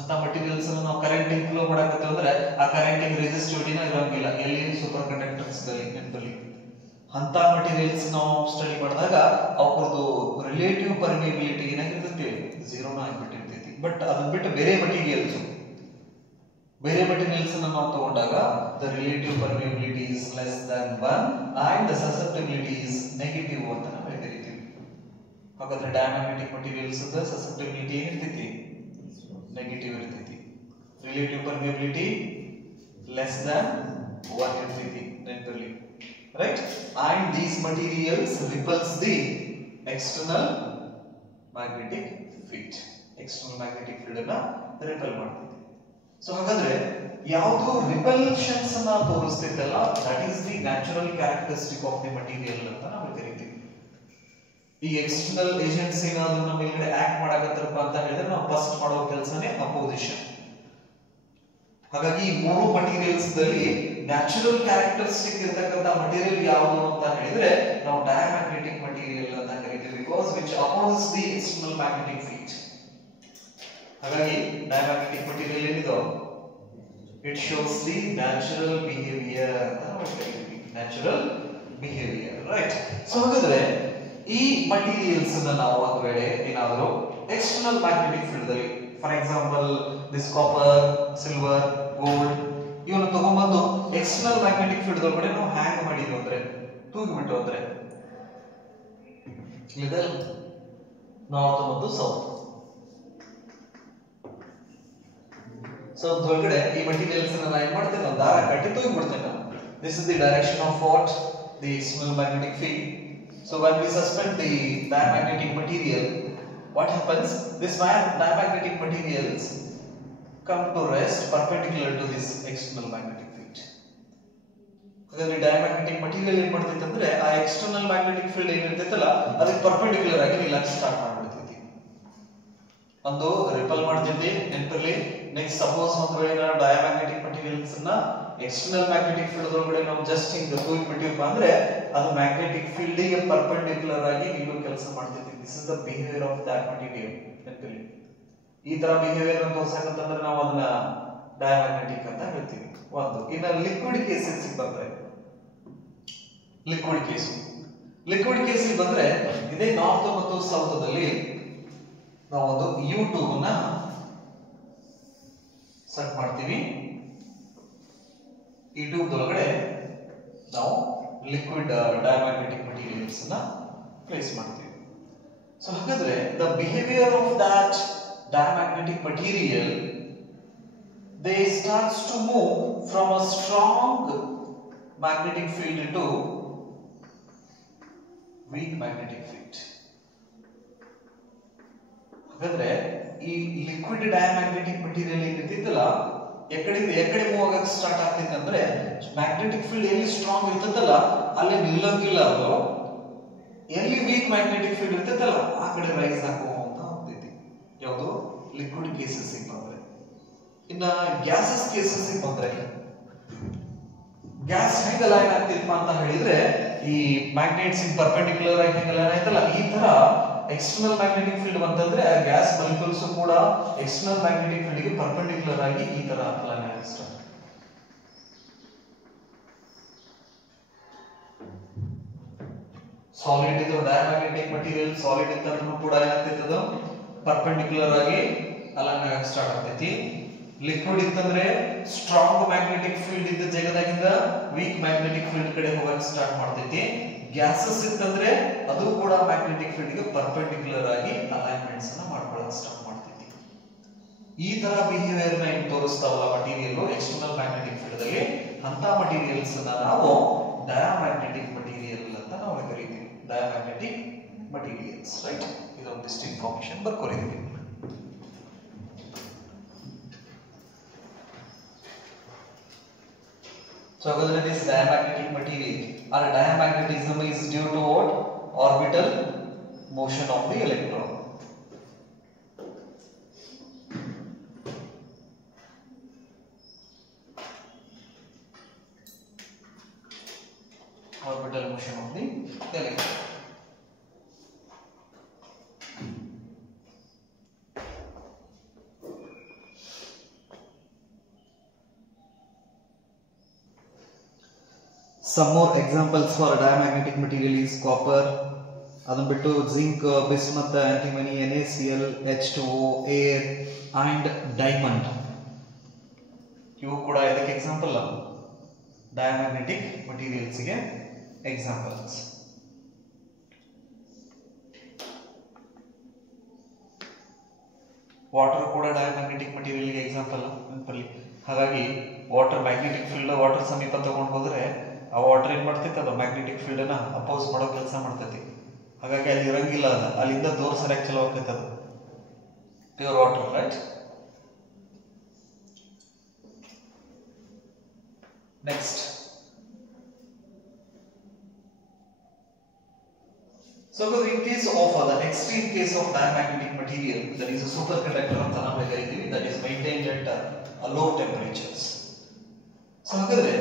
ಅಂತ ಮಟೀರಿಯಲ್ಸ್ ಅನ್ನು ನಾವು ಕರೆಂಟ್ ಫ್ಲೋ ಮಾಡಕತ್ತೀವಿ ಅಂದ್ರೆ ಆ ಕರೆಂಟ್ ರೆಸಿಸ್ಟಿವಿಟಿನ ಇರೋಂಗಿಲ್ಲ ಎಲ್ಲಿ? ಸೂಪರ್ ಕಂಡಕ್ಟರ್ಸ್ ನಲ್ಲಿ. ಅಂತ ಮಟೀರಿಯಲ್ಸ್ ನಾವು ಸ್ಟಡಿ ಮಾಡಿದಾಗ ಅವ್ರದ್ದು ರಿಲೇಟಿವ್ ಪರ್ಮಿಬಿಲಿಟಿ ಏನಾಗಿರ್ತೈತಿ? 0 ಆಗಿಬಿಟ್ಟಿರ್ತೈತಿ. ಬಟ್ ಅದನ್ನ ಬಿಟ್ಟು ಬೇರೆ ಮಟೀರಿಯಲ್ಸ್ ಅನ್ನು ನಾವು ತಗೊಂಡಾಗ the relative permeability is less than 1 and the susceptibility is negative ಅಂತ ನಾವು ಕರಿತೀವಿ. ಹಾಗಾದ್ರೆ ಡಯಾಮ್ಯಾಗ್ನೆಟಿಕ್ ಮಟೀರಿಯಲ್ಸ್ ದ ಸಸೆಪ್ಟಿಬಿಲಿಟಿ ಏನಿರ್ತೈತಿ? ನೆಗೆಟಿವ್ ಇರ್ತೈತಿ. ರಿಲೇಟಿವ್ ಪರ್ಮಿಬಿಲಿಟಿ ಲೆಸ್ ದನ್ 1 ಇರ್ತೈತಿ, ನೆನಪಿರಲಿ, right? And these materials repels the external magnetic field. External magnetic field ಅನ್ನ repel ಮಾಡ್ತೈತಿ. ಸೊ ಹಾಗಾದ್ರೆ ಯಾವುದು ರಿಪಲ್ಷನ್ಸ್ ಅನ್ನ ತೋರಿಸ್ತೈತಲ್ಲ, that is the natural characteristic of the material ಅಂತ ನಾವು ಕರಿತೀವಿ. ಈ ಎಕ್ಸ್ಟರ್ನಲ್ ಏಜೆಂಟ್ಸ್ ಏನಾದ್ರು ನಮ್ಮ ಮೇಲ್ಗಡೆ ಆಕ್ಟ್ ಮಾಡಕತ್ತಾರಪ್ಪ ಅಂತ ಹೇಳಿದ್ರೆ ನಾವು ಫಸ್ಟ್ ಮಾಡೋ ಕೆಲಸನೇ ಅಪೋಸಿಷನ್. ಹಾಗಾಗಿ ಈ ಮೂರು ಮಟೀರಿಯಲ್ಸ್ ದಲ್ಲಿ ನ್ಯಾಚುರಲ್ ಕ್ಯಾರೆಕ್ಟರಿಸ್ಟಿಕ್ ಇರತಕ್ಕಂತ ಮಟೀರಿಯಲ್ ಯಾವುದು ಅಂತ ಹೇಳಿದ್ರೆ ನಾವು ಡಯಾಮ್ಯಾಗ್ನೆಟಿಕ್ ಮಟೀರಿಯಲ್ ಅಂತ ಕರಿತೀವಿ. Because which oppose the external magnetic field. ಹಾಗಾಗಿ ಡಯಾಮ್ಯಾಗ್ನೆಟಿಕ್ ಮಟೀರಿಯಲ್ ಏನಿದೆ it shows the natural behaviour ಅಂತ ನಾವು ಕರಿತೀವಿ. Natural behaviour, right? ಸೊ ಹಾಗಾದ್ರೆ ಈ ಮಟೀರಿಯಲ್ಸ್ ಅನ್ನ ನಾವು ಒಂದು ವೇಳೆ ಏನಾದರೂ ಎಕ್ಸ್ಟರ್ನಲ್ ಮ್ಯಾಗ್ನೆಟಿಕ್ ಫೀಲ್ಡ್ ದಲ್ಲಿ, for example this copper, silver, gold, ಇವನ್ನ ತಗೊಂಡ್ಬಂದು ಎಕ್ಸ್ಟರ್ನಲ್ ಮ್ಯಾಗ್ನೆಟಿಕ್ ಫೀಲ್ಡ್ ಒಳಗಡೆ ನಾವು ಹ್ಯಾಂಗ್ ಮಾಡಿದ್ವಿ ಅಂದ್ರೆ, ತೂಗಿಬಿಟ್ಟು ಅಂದ್ರೆ ನಾರ್ತ್ ಮತ್ತು ಸೌತ್ ಒಳಗಡೆ ಈ ಮಟೀರಿಯಲ್ಸ್ ಅನ್ನ ನಾನು ಏನ್ ಮಾಡ್ತೇನೆ? ನಾನು ದಾರ ಕಟ್ಟಿ ತೂಗಿಬಿಡ್ತೇನೆ. This is the direction of what? The external magnetic field. So when we suspend the diamagnetic material, what happens? This diamagnetic materials come to rest perpendicular to this external magnetic field. ಹಾಗಾದ್ರೆ diamagnetic material ಏನ್ ಮಾಡ್ತೈತೆ ಅಂದ್ರೆ ಆ external magnetic field ಏನಿರ್ತೈತಲ್ಲ ಅದಕ್ಕೆ perpendicular ಆಗಿ ನಿಲ್ಲಕ್ಕೆ start ಮಾಡ್ಬಿಡ್ತೈತಿ. ಒಂದು ripple ಮಾಡ್ತೈತಿ, ನೆನಪಿರಲಿ. Next suppose ಒಂದು ವೇಳೆ ನಾವು ಡಯಾಮ್ಯಾಗ್ನೆಟಿಕ್ ಮಟೀರಿಯಲ್ಸ್ ಅನ್ನ ಎಕ್ಸ್ಟರ್ನಲ್ ಮ್ಯಾಗ್ನೆಟಿಕ್ ಫೀಲ್ಡ್ ಒಳಗಡೆ ನಾವು ಜಸ್ಟ್ ಹಿಂಗ್ ತೂಗಿಬಿಟ್ಟಿವಪ್ಪ ಅಂದ್ರೆ ಅದು ಮ್ಯಾಗ್ನೆಟಿಕ್ ಫೀಲ್ಡ್ ಗೆ ಪರ್ಪೆಂಡಿಕ್ಯುಲರ್ ಆಗಿ ನಿಲ್ಲೋ ಕೆಲಸ ಮಾಡ್ತೈತಿ. This is the behaviour of that material. ನೆನಪಿರಲಿ, ಈ ತರ ಬಿಹೇವಿಯರ್ ಅನ್ನು ತೋರ್ಸಕಂತಂದ್ರೆ ನಾವು ಅದನ್ನ ಡಯಾಮ್ಯಾಗ್ನೆಟಿಕ್ ಅಂತ ಹೇಳ್ತೀವಿ. ಒಂದು ಇನ್ನ ಲಿಕ್ವಿಡ್ ಕೇಸಸ್ ಬಂದ್ರೆ, ಲಿಕ್ವಿಡ್ ಕೇಸ್ ಬಂದ್ರೆ ಇದೇ ನಾರ್ತ್ ಮತ್ತು ಸೌತ್ ದಲ್ಲಿ ನಾವು ಒಂದು U2 ಅನ್ನ ಸೆಟ್ ಮಾಡ್ತೀವಿ. ಈ ಟ್ಯೂಬ್ ಒಳಗಡೆ ನಾವು ಲಿಕ್ವಿಡ್ ಡಯಾಮ್ಯಾಗ್ನೆಟಿಕ್ ಮಟೀರಿಯಲ್ಸ್ ಅನ್ನ ಪ್ಲೇಸ್ ಮಾಡ್ತೀವಿ. ಸೊ ಹಾಗಾದ್ರೆ the behaviour of that diamagnetic material, they starts to move from a strong magnetic field to weak magnetic field. ಹಾಗಾದ್ರೆ ಈ ಲಿಕ್ವಿಡ್ ಡಯಾಮ್ಯಾಗ್ನೆಟಿಕ್ ಮಟೀರಿಯಲ್ ಏನಿರ್ತೈತಲ್ಲ ಎಕಡೆ ಮೂವ್ ಆಗಕ್ಕೆ ಸ್ಟಾರ್ಟ್ ಆಗ್ತೈತೆ ಅಂದ್ರೆ ಮ್ಯಾಗ್ನೆಟಿಕ್ ಫೀಲ್ಡ್ ಎಲ್ಲಿ ಸ್ಟ್ರಾಂಗ್ ಇರ್ತದಲ್ಲ ಅಲ್ಲಿ ನಿಲ್ಲಂಗಿಲ್ಲ. ಅದು ಎಲ್ಲಿ ವೀಕ್ ಮ್ಯಾಗ್ನೆಟಿಕ್ ಫೀಲ್ಡ್ ಇರ್ತೈತಲ್ಲ ಆ ಕಡೆ ರೈಸ್ ಹಾಕೋಂತ ಹೋಗ್ತೈತಿ. ಯಾವುದು? ಲಿಕ್ವಿಡ್ ಕೇಸಸ್ ಬಂದ್ರೆ. ಇನ್ನ ಗ್ಯಾಸಸ್ ಕೇಸಸ್ ಬಂದ್ರೆ ಗ್ಯಾಸ್ ಹೆಂಗ ಲೈನ್ ಆಗ್ತಿಲ್ಪ ಅಂತ ಹೇಳಿದ್ರೆ ಈ ಮ್ಯಾಗ್ನೆಟ್ಸ್ ಇನ್ ಪರ್ಪೆಂಡಿಕ್ಯುಲರ್ ಆಗಿ ಹೆಂಗ ಲೈನ್ ಆಯ್ತಲ್ಲ ಈ ತರ ಎಕ್ಸ್ಟರ್ನಲ್ ಮ್ಯಾಗ್ನೆಟಿಕ್ ಫೀಲ್ಡ್ ಬಂತಂದ್ರೆ ಆ ಗ್ಯಾಸ್ ಮಾಲಿಕ್ಯೂಲ್ಸ್ ಕೂಡ ಎಕ್ಸ್ಟರ್ನಲ್ ಮ್ಯಾಗ್ನೆಟಿಕ್ ಫೀಲ್ಡ್ ಗೆ ಪರ್ಪೆಂಡಿಕ್ಯುಲರ್ ಆಗಿ ಈ ತರ ಲೈನ್ ಆಗಿಸ್ತಾರೆ. ಸಾಲಿಡ್ ಇದು ಡಯಾಮ್ಯಾಗ್ನೆಟಿಕ್ ಮಟೀರಿಯಲ್ ಸಾಲಿಡ್ ಇದ್ದರೂ ಕೂಡ ಏನಾಗ್ತೈತೆ ಪರ್ಪೆಂಡಿಕ್ಯುಲರ್ ಆಗಿ ಅಲೈನ್ ಆಗಕ್ಕೆ ಸ್ಟಾರ್ಟ್ ಆಗ್ತೈತಿ. ಲಿಕ್ವಿಡ್ ಇತ್ತಂದ್ರೆ ಸ್ಟ್ರಾಂಗ್ ಮ್ಯಾಗ್ನೆಟಿಕ್ ಫೀಲ್ಡ್ ಇದ್ದ ಜಾಗದಾಗಿಂದ ವೀಕ್ ಮ್ಯಾಗ್ನೆಟಿಕ್ ಫೀಲ್ಡ್ ಕಡೆ ಹೋಗಕ್ಕೆ ಸ್ಟಾರ್ಟ್ ಮಾಡ್ತೈತಿ. ಗ್ಯಾಸಸ್ ಇತ್ತಂದ್ರೆ ಅದು ಕೂಡ ಮ್ಯಾಗ್ನೆಟಿಕ್ ಫೀಲ್ಡ್ ಗೆ ಪರ್ಪೆಂಡಿಕ್ಯುಲರ್ ಆಗಿ ಅಲೈನ್ಮೆಂಟ್ಸ್ ಅನ್ನ ಮಾಡ್ಕೊಳ್ಳೋಕೆ ಸ್ಟಾರ್ಟ್ ಮಾಡ್ತೈತಿ. ಈ ತರ ಬಿಹೇವಿಯರ್ ನ ಏನ್ ತೋರಿಸ್ತಾವಲ್ಲ ಮಟೀರಿಯಲ್ ಎಕ್ಸ್ಟರ್ನಲ್ ಮ್ಯಾಗ್ನೆಟಿಕ್ ಫೀಲ್ಡ್ ಅಲ್ಲಿ, ಅಂತ ಮಟೀರಿಯಲ್ಸ್ ನಾವು ಡಯಾಮ್ಯಾಗ್ನೆಟಿಕ್ ಮಟೀರಿಯಲ್ ಅಂತ ನಾವು ಕರೀತೀವಿ. Diamagnetic materials, right? ಇದೊಂದಿಷ್ಟು ಇನ್ಫಾರ್ಮೇಶನ್ ಬರ್ಕೊರಿದ್ವಿ. So this diamagnetic material or diamagnetism is due to what? Orbital motion of the electron. Orbital motion of the electron. Some more examples for diamagnetic material is copper, ಅದನ್ನ ಬಿಟ್ಟು zinc, bismuth, antimony, NaCl, H2O, air and diamond. ಇವು ಕೂಡ ಇದಕ್ಕೆ example ಅಲ್ಲ, diamagnetic materials ಗೆ examples. Water ಕೂಡ diamagnetic material ಗೆ example ನೆನಪಲ್ಲಿ. ಹಾಗಾಗಿ ವಾಟರ್ ಮ್ಯಾಗ್ನೆಟಿಕ್ ಫೀಲ್ಡ್, ವಾಟರ್ ಸಮೀಪ ತಗೊಂಡು ಹೋದ್ರೆ ಆ ವಾಟರ್ ಏನ್ ಮಾಡ್ತೈತಿ, ಅದು ಮ್ಯಾಗ್ನೆಟಿಕ್ ಫೀಲ್ಡ್ ಅನ್ನ ಅಪೋಸ್ ಮಾಡೋ ಕೆಲಸ ಮಾಡ್ತೈತಿ. ಹಾಗಾಗಿ ಅಲ್ಲಿ ಇರಂಗಿಲ್ಲ, ಅದು ಅಲ್ಲಿಂದ ದೂರ ಸರಿಯಾಗಿ ಚಲೋ ಆಗ್ತೈತಿ. ಅದು pure water, right? Next, so in case of the extreme case of diamagnetic material, that is a superconductor ಅಂತ ನಾವು ಕರೀತೀವಿ, that is maintained at low temperatures. So ಹಾಗಾದ್ರೆ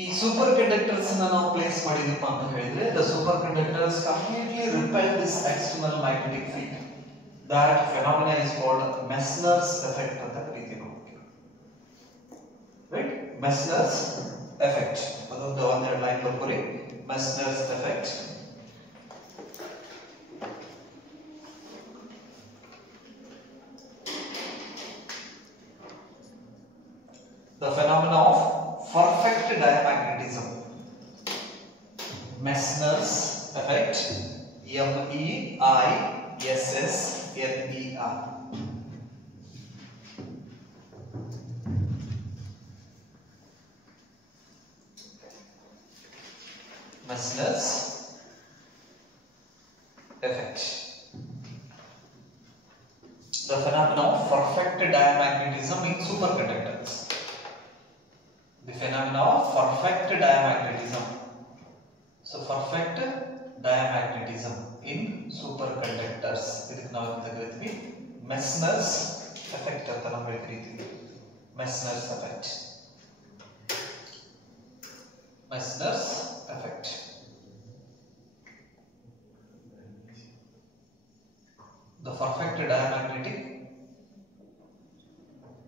ಈ ಸೂಪರ್ ಕಂಡಕ್ಟರ್ಸ್ ನಾವು ಪ್ಲೇಸ್ ಮಾಡಿದೀಪ ಅಂತ ಹೇಳಿದ್ರೆ, the superconductors completely repel this external magnetic field. That phenomena is called Meissner's effect ಅಂತ ಕರೀತೀವಿ ನಾವು, right? Meissner's effect. ಅದೊಂದು ಒಂದೆರಡು line ಬರ್ಕೊರಿ. Meissner's effect. The phenomena of perfect diamagnetism. Meissner's effect. M-E-I-S-S-N-E-R. Meissner's effect. The phenomena of perfect diamagnetism in superconductors. The phenomena of perfect diamagnetism. So perfect diamagnetism in superconductors. ಇದಕ್ಕೆ ನಾವು ಅಂತ ಕರೀತೀವಿ Meissner's effect ಅಂತ ನಾವು ಕರೀತೀವಿ. Meissner's effect. Meissner's effect. The perfect diamagnetic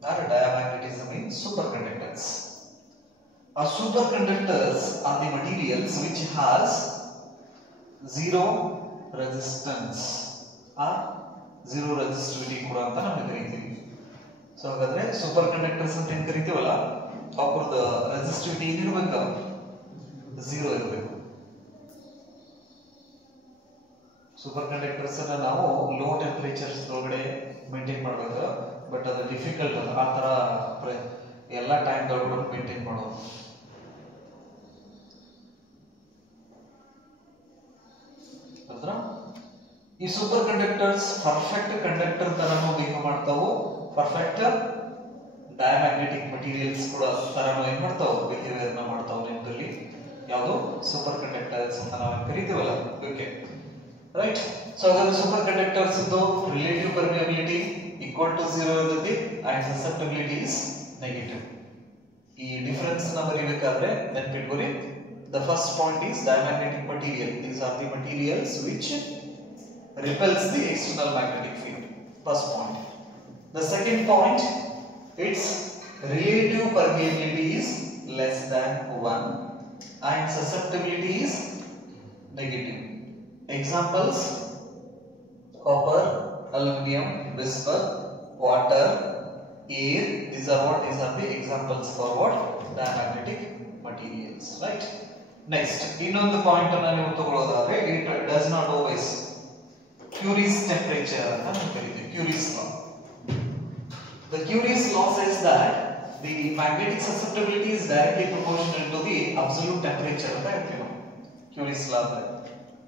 or diamagnetism in superconductors. Superconductors are the materials which has zero resistance or zero resistivity ಕೂಡ ಅಂತ ನಾವು ಕರೀತೀವಿ. ಸೊ ಹಾಗಾದ್ರೆ ಸೂಪರ್ ಕಂಡಕ್ಟರ್ಸ್ ಅಂತ ಏನ್ ಕರಿತೀವಲ್ಲ, ಅವ್ರದ ರೆಸಿಸ್ಟಿವಿಟಿ ಏನಿರಬೇಕು, ಝೀರೋ ಇರಬೇಕು. ಸೂಪರ್ ಕಂಡಕ್ಟರ್ಸ್ ಅನ್ನ ನಾವು ಲೋ ಟೆಂಪರೇಚರ್ಸ್ ಒಳಗಡೆ ಮೇಂಟೈನ್ ಮಾಡಬೇಕು. ಬಟ್ ಅದು ಡಿಫಿಕಲ್ಟ್, ಅದು ಆ ತರ ಎಲ್ಲ ಟೈಮ್ ದೊಳಗಡೆ ಮೇಂಟೈನ್ ಮಾಡೋದು. ಈ ಸೂಪರ್ ಕಂಡಕ್ಟರ್ಸ್ ಪರ್ಫೆಕ್ಟ್ ಕಂಡಕ್ಟರ್ ತರನು ಬಿಹೇವ್ ಮಾಡ್ತಾವು, ಪರ್ಫೆಕ್ಟ್ ಡಯಾಮ್ಯಾಗ್ನೆಟಿಕ್ ಮಟೀರಿಯಲ್ಸ್ ಕೂಡ ತರನು ಏನ್ ಮಾಡ್ತಾವು, ಬಿಹೇವಿಯರ್ ನ ಮಾಡ್ತಾವು. ನೆನಪಲ್ಲಿ ಯಾವುದು ಸೂಪರ್ ಕಂಡಕ್ಟರ್ಸ್ ಅಂತ ನಾವು ಕರಿತೀವಲ್ಲ, ಓಕೆ ರೈಟ್? ಸೊ ಅದರ ಸೂಪರ್ ಕಂಡಕ್ಟರ್ಸ್ ಇದ್ದು ರಿಲೇಟಿವ್ ಪರ್ಮಿಯಬಿಲಿಟಿ ಈಕ್ವಲ್ ಟು 0 ಇರುತ್ತೆ ಅಂಡ್ ಸಸೆಪ್ಟಿಬಿಲಿಟಿ ಇಸ್ ನೆಗೆಟಿವ್. ಈ ಡಿಫರೆನ್ಸ್ ನ ಬರಿಬೇಕಾದ್ರೆ ನೆನಪಿಟ್ಕೊಳ್ಳಿ. The first point is diamagnetic material. These are the materials which repels the external magnetic field. First point. The second point, its relative permeability is less than 1 and susceptibility is negative. Examples: copper, aluminum, bismuth, water, air. These are the examples for what? Diamagnetic materials, right? Next ಇನ್ನೊಂದು point ಅನ್ನು ನೀವು ತಗೊಳ್ಳೋದಾದ್ರೆ it does not always Curie's temperature ಅಂತ ನಾವು ಕರೀತೀವಿ ಕ್ಯೂರೀಸ್ ಲಾ. The Curie's law says that the magnetic susceptibility is directly proportional to the absolute temperature ಅಂತ ಹೇಳ್ತೀವಿ ನಾವು Curie's law ಅಂದ್ರೆ.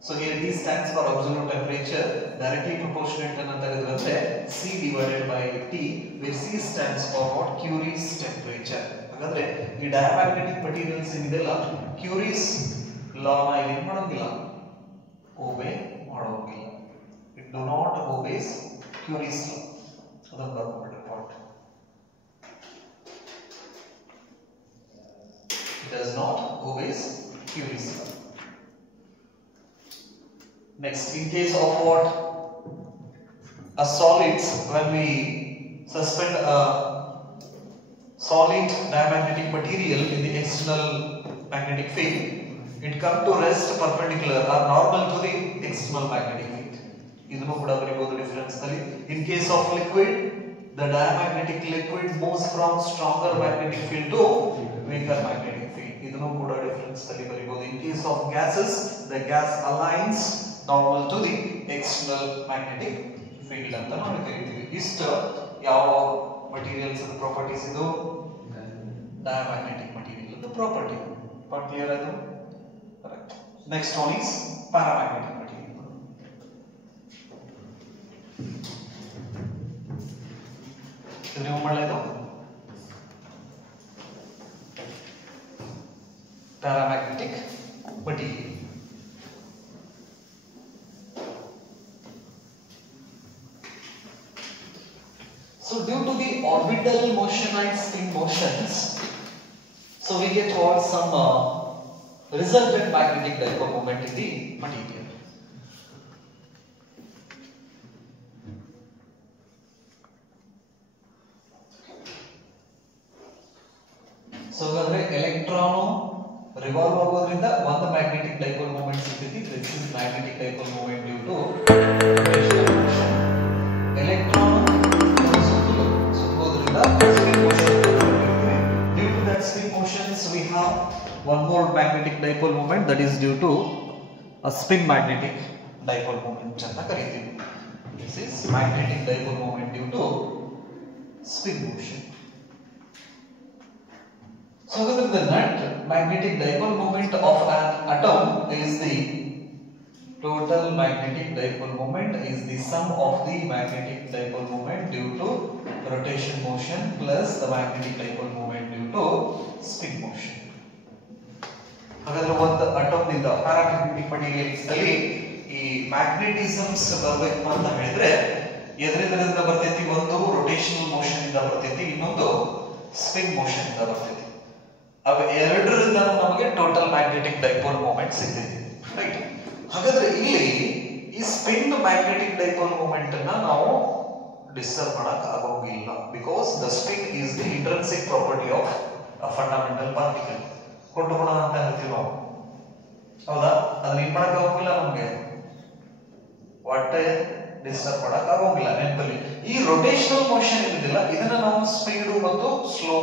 So here D stands for absolute temperature, directly proportionate ಅಂತ ತೆಗೆದ್ರೆ C divided by T, where C stands for what? Curie's temperature. ಹಾಗಾದ್ರೆ ಈ diamagnetic materials ಏನಿದೆಲ್ಲ Curie's law ನ ಏನು ಮಾಡೋದಿಲ್ಲ, ಒಬೇ ಮಾಡೋದಿಲ್ಲ. It do not obeys Curie's law. ಅದನ್ನು ಬರ್ಕೊಂಡ್ಬಿಟ್ರೆ point. It does not obeys Curie's law. Next, in case of what? A solids, when we suspend a solid diamagnetic material in the external magnetic field, it comes to rest perpendicular or normal to the external magnetic field. ಇದನ್ನು ಕೂಡ ಬರೀಬಹುದು difference ನಲ್ಲಿ. In case of liquid, the diamagnetic liquid moves from stronger magnetic field to weaker magnetic field. ಇದನ್ನು ಕೂಡ difference ನಲ್ಲಿ ಬರೀಬಹುದು. In case of gases, the gas aligns normal to the external magnetic field ಅಂತ ನಾವು ಕರೀತೀವಿ. ಇಷ್ಟು ಯಾವ materials the properties ಇದು diamagnetic material the property. Point clear ಅದು? Correct. Next one is paramagnetic material. Remove ಮಾಡಲೇದು paramagnetic material. So due to the orbital motion and spin motions, so we get what some resultant magnetic dipole moment in the material. So ಅಂದ್ರೆ electron revolve ಆಗೋದ್ರಿಂದ ಒಂದು magnetic dipole moment ಸಿಗ್ತೈತಿ. This is magnetic dipole moment due to rotational motion. Electron ಸುತ್ತೋದ್ರಿಂದ spin motion. Due to that spin motions we have one more magnetic dipole moment, that is due to a spin magnetic dipole moment ಅಂತ ಕರೀತೀವಿ. This is magnetic dipole moment due to spin motion. So the net magnetic dipole moment of an atom is the total magnetic dipole moment is the sum of the magnetic dipole moment due to rotation motion plus the magnetic dipole moment due to spin motion. ಹಾಗಾದ್ರೆ ಒಂದು atom ನಿಂದ paramagnetic materials ಅಲ್ಲಿ ಈ ಮ್ಯಾಗ್ನೆಟಿಸಮ್ಸ್ ಬರಬೇಕು ಅಂತ ಹೇಳಿದ್ರೆ ಎದರಿಂದ ಬರ್ತೈತಿ? ಒಂದು ರೊಟೇಷನಲ್ ಮೋಷನ್ ಇಂದ ಬರ್ತೈತಿ, ಇನ್ನೊಂದು ಸ್ಪಿನ್ ಮೋಷನ್ ಇಂದ ಬರ್ತೈತಿ. ಅವ ಎರಡರಿಂದ ನಮಗೆ ಟೋಟಲ್ ಮ್ಯಾಗ್ನೆಟಿಕ್ ಡೈಪೋಲ್ ಮೂಮೆಂಟ್ ಸಿಗ್ತೈತಿ, ರೈಟ್? ಹಾಗಾದ್ರೆ ಇಲ್ಲಿ ಈ ಸ್ಪಿನ್ ಮ್ಯಾಗ್ನೆಟಿಕ್ ಡೈಪೋಲ್ ಮೂಮೆಂಟ್ ಅನ್ನ ನಾವು ಡಿಸ್ಟರ್ಬ್ ಮಾಡಕ್ ಆಗೋಗಿಲ್ಲ, because the spin is the intrinsic property of a fundamental particle. ಕೊಂಡುಗುಣ ಅಂತ ಹೇಳ್ತೀವಿ ನಾವು, ಹೌದಾ? ಅದನ್ನ ಏನ್ ಮಾಡಕ್ ಆಗೋಗಿಲ್ಲ, ನಮ್ಗೆ ಒಟ್ಟೆ ಡಿಸ್ಟರ್ಬ್ ಮಾಡಕ್ ಆಗೋಗಿಲ್ಲ. ನೆನಪಲ್ಲಿ ಈ ರೊಟೇಷನಲ್ ಮೋಷನ್ ಏನಿದಿಲ್ಲ, ಇದನ್ನ ನಾವು ಸ್ಪೀಡ್ ಮತ್ತು ಸ್ಲೋ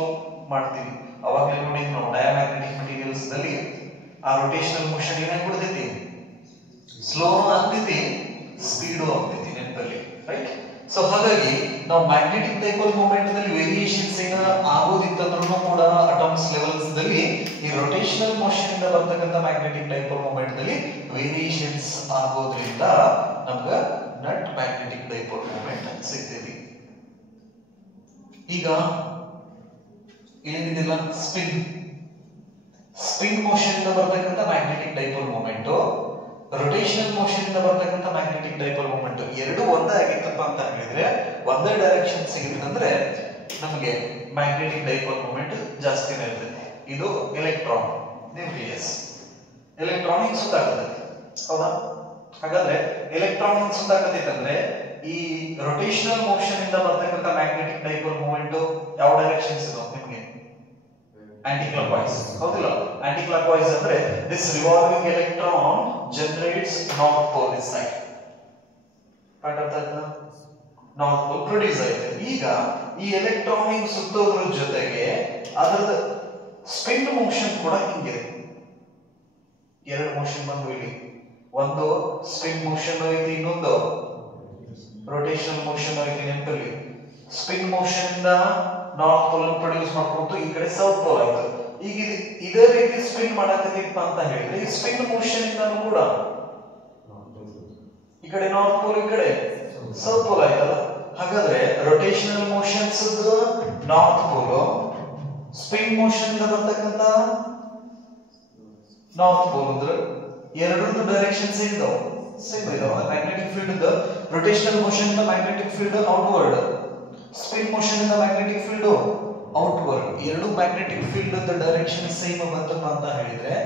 ಮಾಡ್ತೀವಿ. ಅವಾಗಲೇ ನೋಡಿ ನಾವು ಡಯಾಮ್ಯಾಗ್ನೆಟಿಕ್ ಮಟೀರಿಯಲ್ಸ್ ದಲ್ಲಿ ಆ ರೊಟೇಷನಲ್ ಮೋಷನ್ ಏನಾಗ್ಬಿಡ್ತೈತಿ? ಸ್ಲೋ ಆಗ್ತೈತಿ, ಸ್ಪೀಡು ಆಗ್ತೈತಿ, ನೆನಪಲ್ಲಿ, ರೈಟ್? ಸೊ ಹಾಗಾಗಿ ನಾವು ಮ್ಯಾಗ್ನೆಟಿಕ್ ಡೈಪೋಲ್ ಮೂಮೆಂಟ್ ನಲ್ಲಿ ವೇರಿಯೇಷನ್ಸ್ ಏನಾರ ಆಗೋದಿತ್ತಂದ್ರೂ ಕೂಡ ಅಟಾಮ್ಸ್ ಲೆವೆಲ್ಸ್ ದಲ್ಲಿ ಈ ರೊಟೇಷನಲ್ ಮೋಷನ್ ಇಂದ ಬರ್ತಕ್ಕಂಥ ಮ್ಯಾಗ್ನೆಟಿಕ್ ಡೈಪೋಲ್ ಮೂಮೆಂಟ್ ನಲ್ಲಿ ವೇರಿಯೇಷನ್ಸ್ ಆಗೋದ್ರಿಂದ ನಮ್ಗ ನಟ್ ಮ್ಯಾಗ್ನೆಟಿಕ್ ಡೈಪೋಲ್ ಮೂಮೆಂಟ್ ಸಿಗ್ತೈತಿ. ಈಗ ಏನಿದಿಲ್ಲ, ಸ್ಪಿನ್ ಮೋಷನ್ ಇಂದ ಬರ್ತಕ್ಕಂಥ magnetic dipole moment, rotational motion ಇಂದ ಬರ್ತಕ್ಕಂಥ ಮ್ಯಾಗ್ನೆಟಿಕ್ ಡೈಪೋಲ್ ಮೂಮೆಂಟ್ ಎರಡು ಒಂದೇ ಆಗಿತ್ತಪ್ಪ ಅಂತ ಹೇಳಿದ್ರೆ, ಒಂದೇ ಡೈರೆಕ್ಷನ್ ಸಿಗುತ್ತಂದ್ರೆ ನಮಗೆ ಮ್ಯಾಗ್ನೆಟಿಕ್ ಡೈಪೋಲ್ ಮೂಮೆಂಟ್ ಜಾಸ್ತಿನೇ ಇರ್ತೈತಿ. ಇದು ಎಲೆಕ್ಟ್ರಾನ್ ನ್ಯೂಕ್ಲಿಯಸ್, ಎಲೆಕ್ಟ್ರಾನಿಕ್ ಸುತ್ತಾಕತೈತಿ, ಹೌದಾ? ಹಾಗಾದ್ರೆ ಎಲೆಕ್ಟ್ರಾನ್ ಸುತ್ತಾಕತೈತಂದ್ರೆ ಈ ರೊಟೇಷನಲ್ ಮೋಷನ್ ಇಂದ ಬರ್ತಕ್ಕಂಥ ಮ್ಯಾಗ್ನೆಟಿಕ್ ಡೈಪೋಲ್ ಮೂಮೆಂಟ್ ಯಾವ ಡೈರೆಕ್ಷನ್ಸ್ ಇದು ನಿಮಗೆ? ಆಂಟಿ ಕ್ಲಾಕ್ವೈಸ್, ಹೌದಿಲ್ಲ? ಆಂಟಿ ಕ್ಲಾಕ್ವೈಸ್ ಅಂದ್ರೆ this revolving electron generates north pole this side. North pole produce ಆಯ್ತು. ಈಗ ಈ ಎಲೆಕ್ಟ್ರಾನಿಕ್ ಸುತ್ತೋದ್ರ ಜೊತೆಗೆ ಅದರದ ಸ್ಪಿನ್ ಮೋಷನ್ ಕೂಡ ಹಿಂಗಿದೆ. ಎರಡು ಮೋಷನ್ ಬಂದು ಇಲ್ಲಿ ಒಂದು ಸ್ಪಿನ್ ಮೋಷನ್ ಐತಿ ಇನ್ನೊಂದು ರೊಟೇಷನಲ್ ಮೋಷನ್ ಐತಿ ನೆನಪಲ್ಲಿ ಸ್ಪಿನ್ ಮೋಷನ್ ಇಂದ ನಾರ್ತ್ ಪೋಲ್ ಅನ್ನು ಪ್ರೊಡ್ಯೂಸ್ ಮಾಡ್ಕೊಂಡು ಈ ಕಡೆ ಸೌತ್ ಪೋಲ್ ಆಯ್ತು ಈಗ ಇದೇ ರೀತಿ ಸ್ಪಿನ್ ಮಾಡಕತ್ತಿತ್ತು ಅಂತ ಹೇಳಿದ್ರೆ ಈ ಸ್ಪಿನ್ ಮೋಷನ್ ಇಂದನೂ ಕೂಡ ಈ ಕಡೆ ನಾರ್ತ್ ಪೋಲ್ ಈ ಕಡೆ ಸೌತ್ ಪೋಲ್ ಆಯ್ತಲ್ಲ ಹಾಗಾದ್ರೆ rotational motions north pole spin motion ಇಂದ ಬರ್ತಕ್ಕಂತ ನಾರ್ತ್ ಪೋಲ್ ಅಂದ್ರೆ ಎರಡರದ್ದು ಡೈರೆಕ್ಷನ್ ಸೇಮ್ ಇದಾವ ಮ್ಯಾಗ್ನೆಟಿಕ್ ಫೀಲ್ಡ್ ರೊಟೇಷನಲ್ ಮೋಷನ್ ಇಂದ magnetic field outward spin motion ಇಂದ ಮ್ಯಾಗ್ನೆಟಿಕ್ ಫೀಲ್ಡ್ ಔಟ್ವರ್ಡ್ ಎರಡು ಮ್ಯಾಗ್ನೆಟಿಕ್ ಫೀಲ್ಡ್ ಡೈರೆಕ್ಷನ್ ಸೇಮ್ ಬಂತಪ್ಪ ಅಂತ ಹೇಳಿದ್ರೆ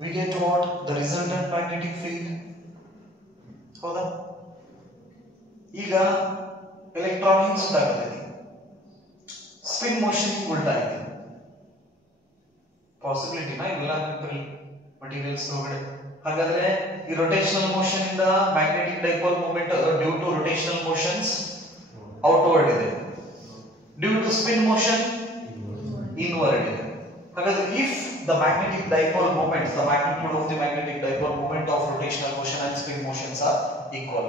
we get what the resultant magnetic field ಹೌದಾ ಈಗ ಎಲೆಕ್ಟ್ರಾನ್ ಹಿಂಗ್ ಸುತ್ತಾಗತೈತಿ ಸ್ಪಿನ್ ಮೋಷನ್ ಉಲ್ಟಾ ಐತಿ ಪಾಸಿಬಿಲಿಟಿ ನಾ ಇವೆಲ್ಲ ಮಟೀರಿಯಲ್ಸ್ ಒಳಗಡೆ ಹಾಗಾದ್ರೆ ಈ ರೊಟೇಷನಲ್ ಮೋಷನ್ ಇಂದ magnetic dipole moment due to rotational motions outward ಇದೆ due to spin motion inward ಇದೆ ಹಾಗಾದ್ರೆ if the magnetic dipole moments the magnitude of the magnetic dipole moment of rotational motion and spin motions are equal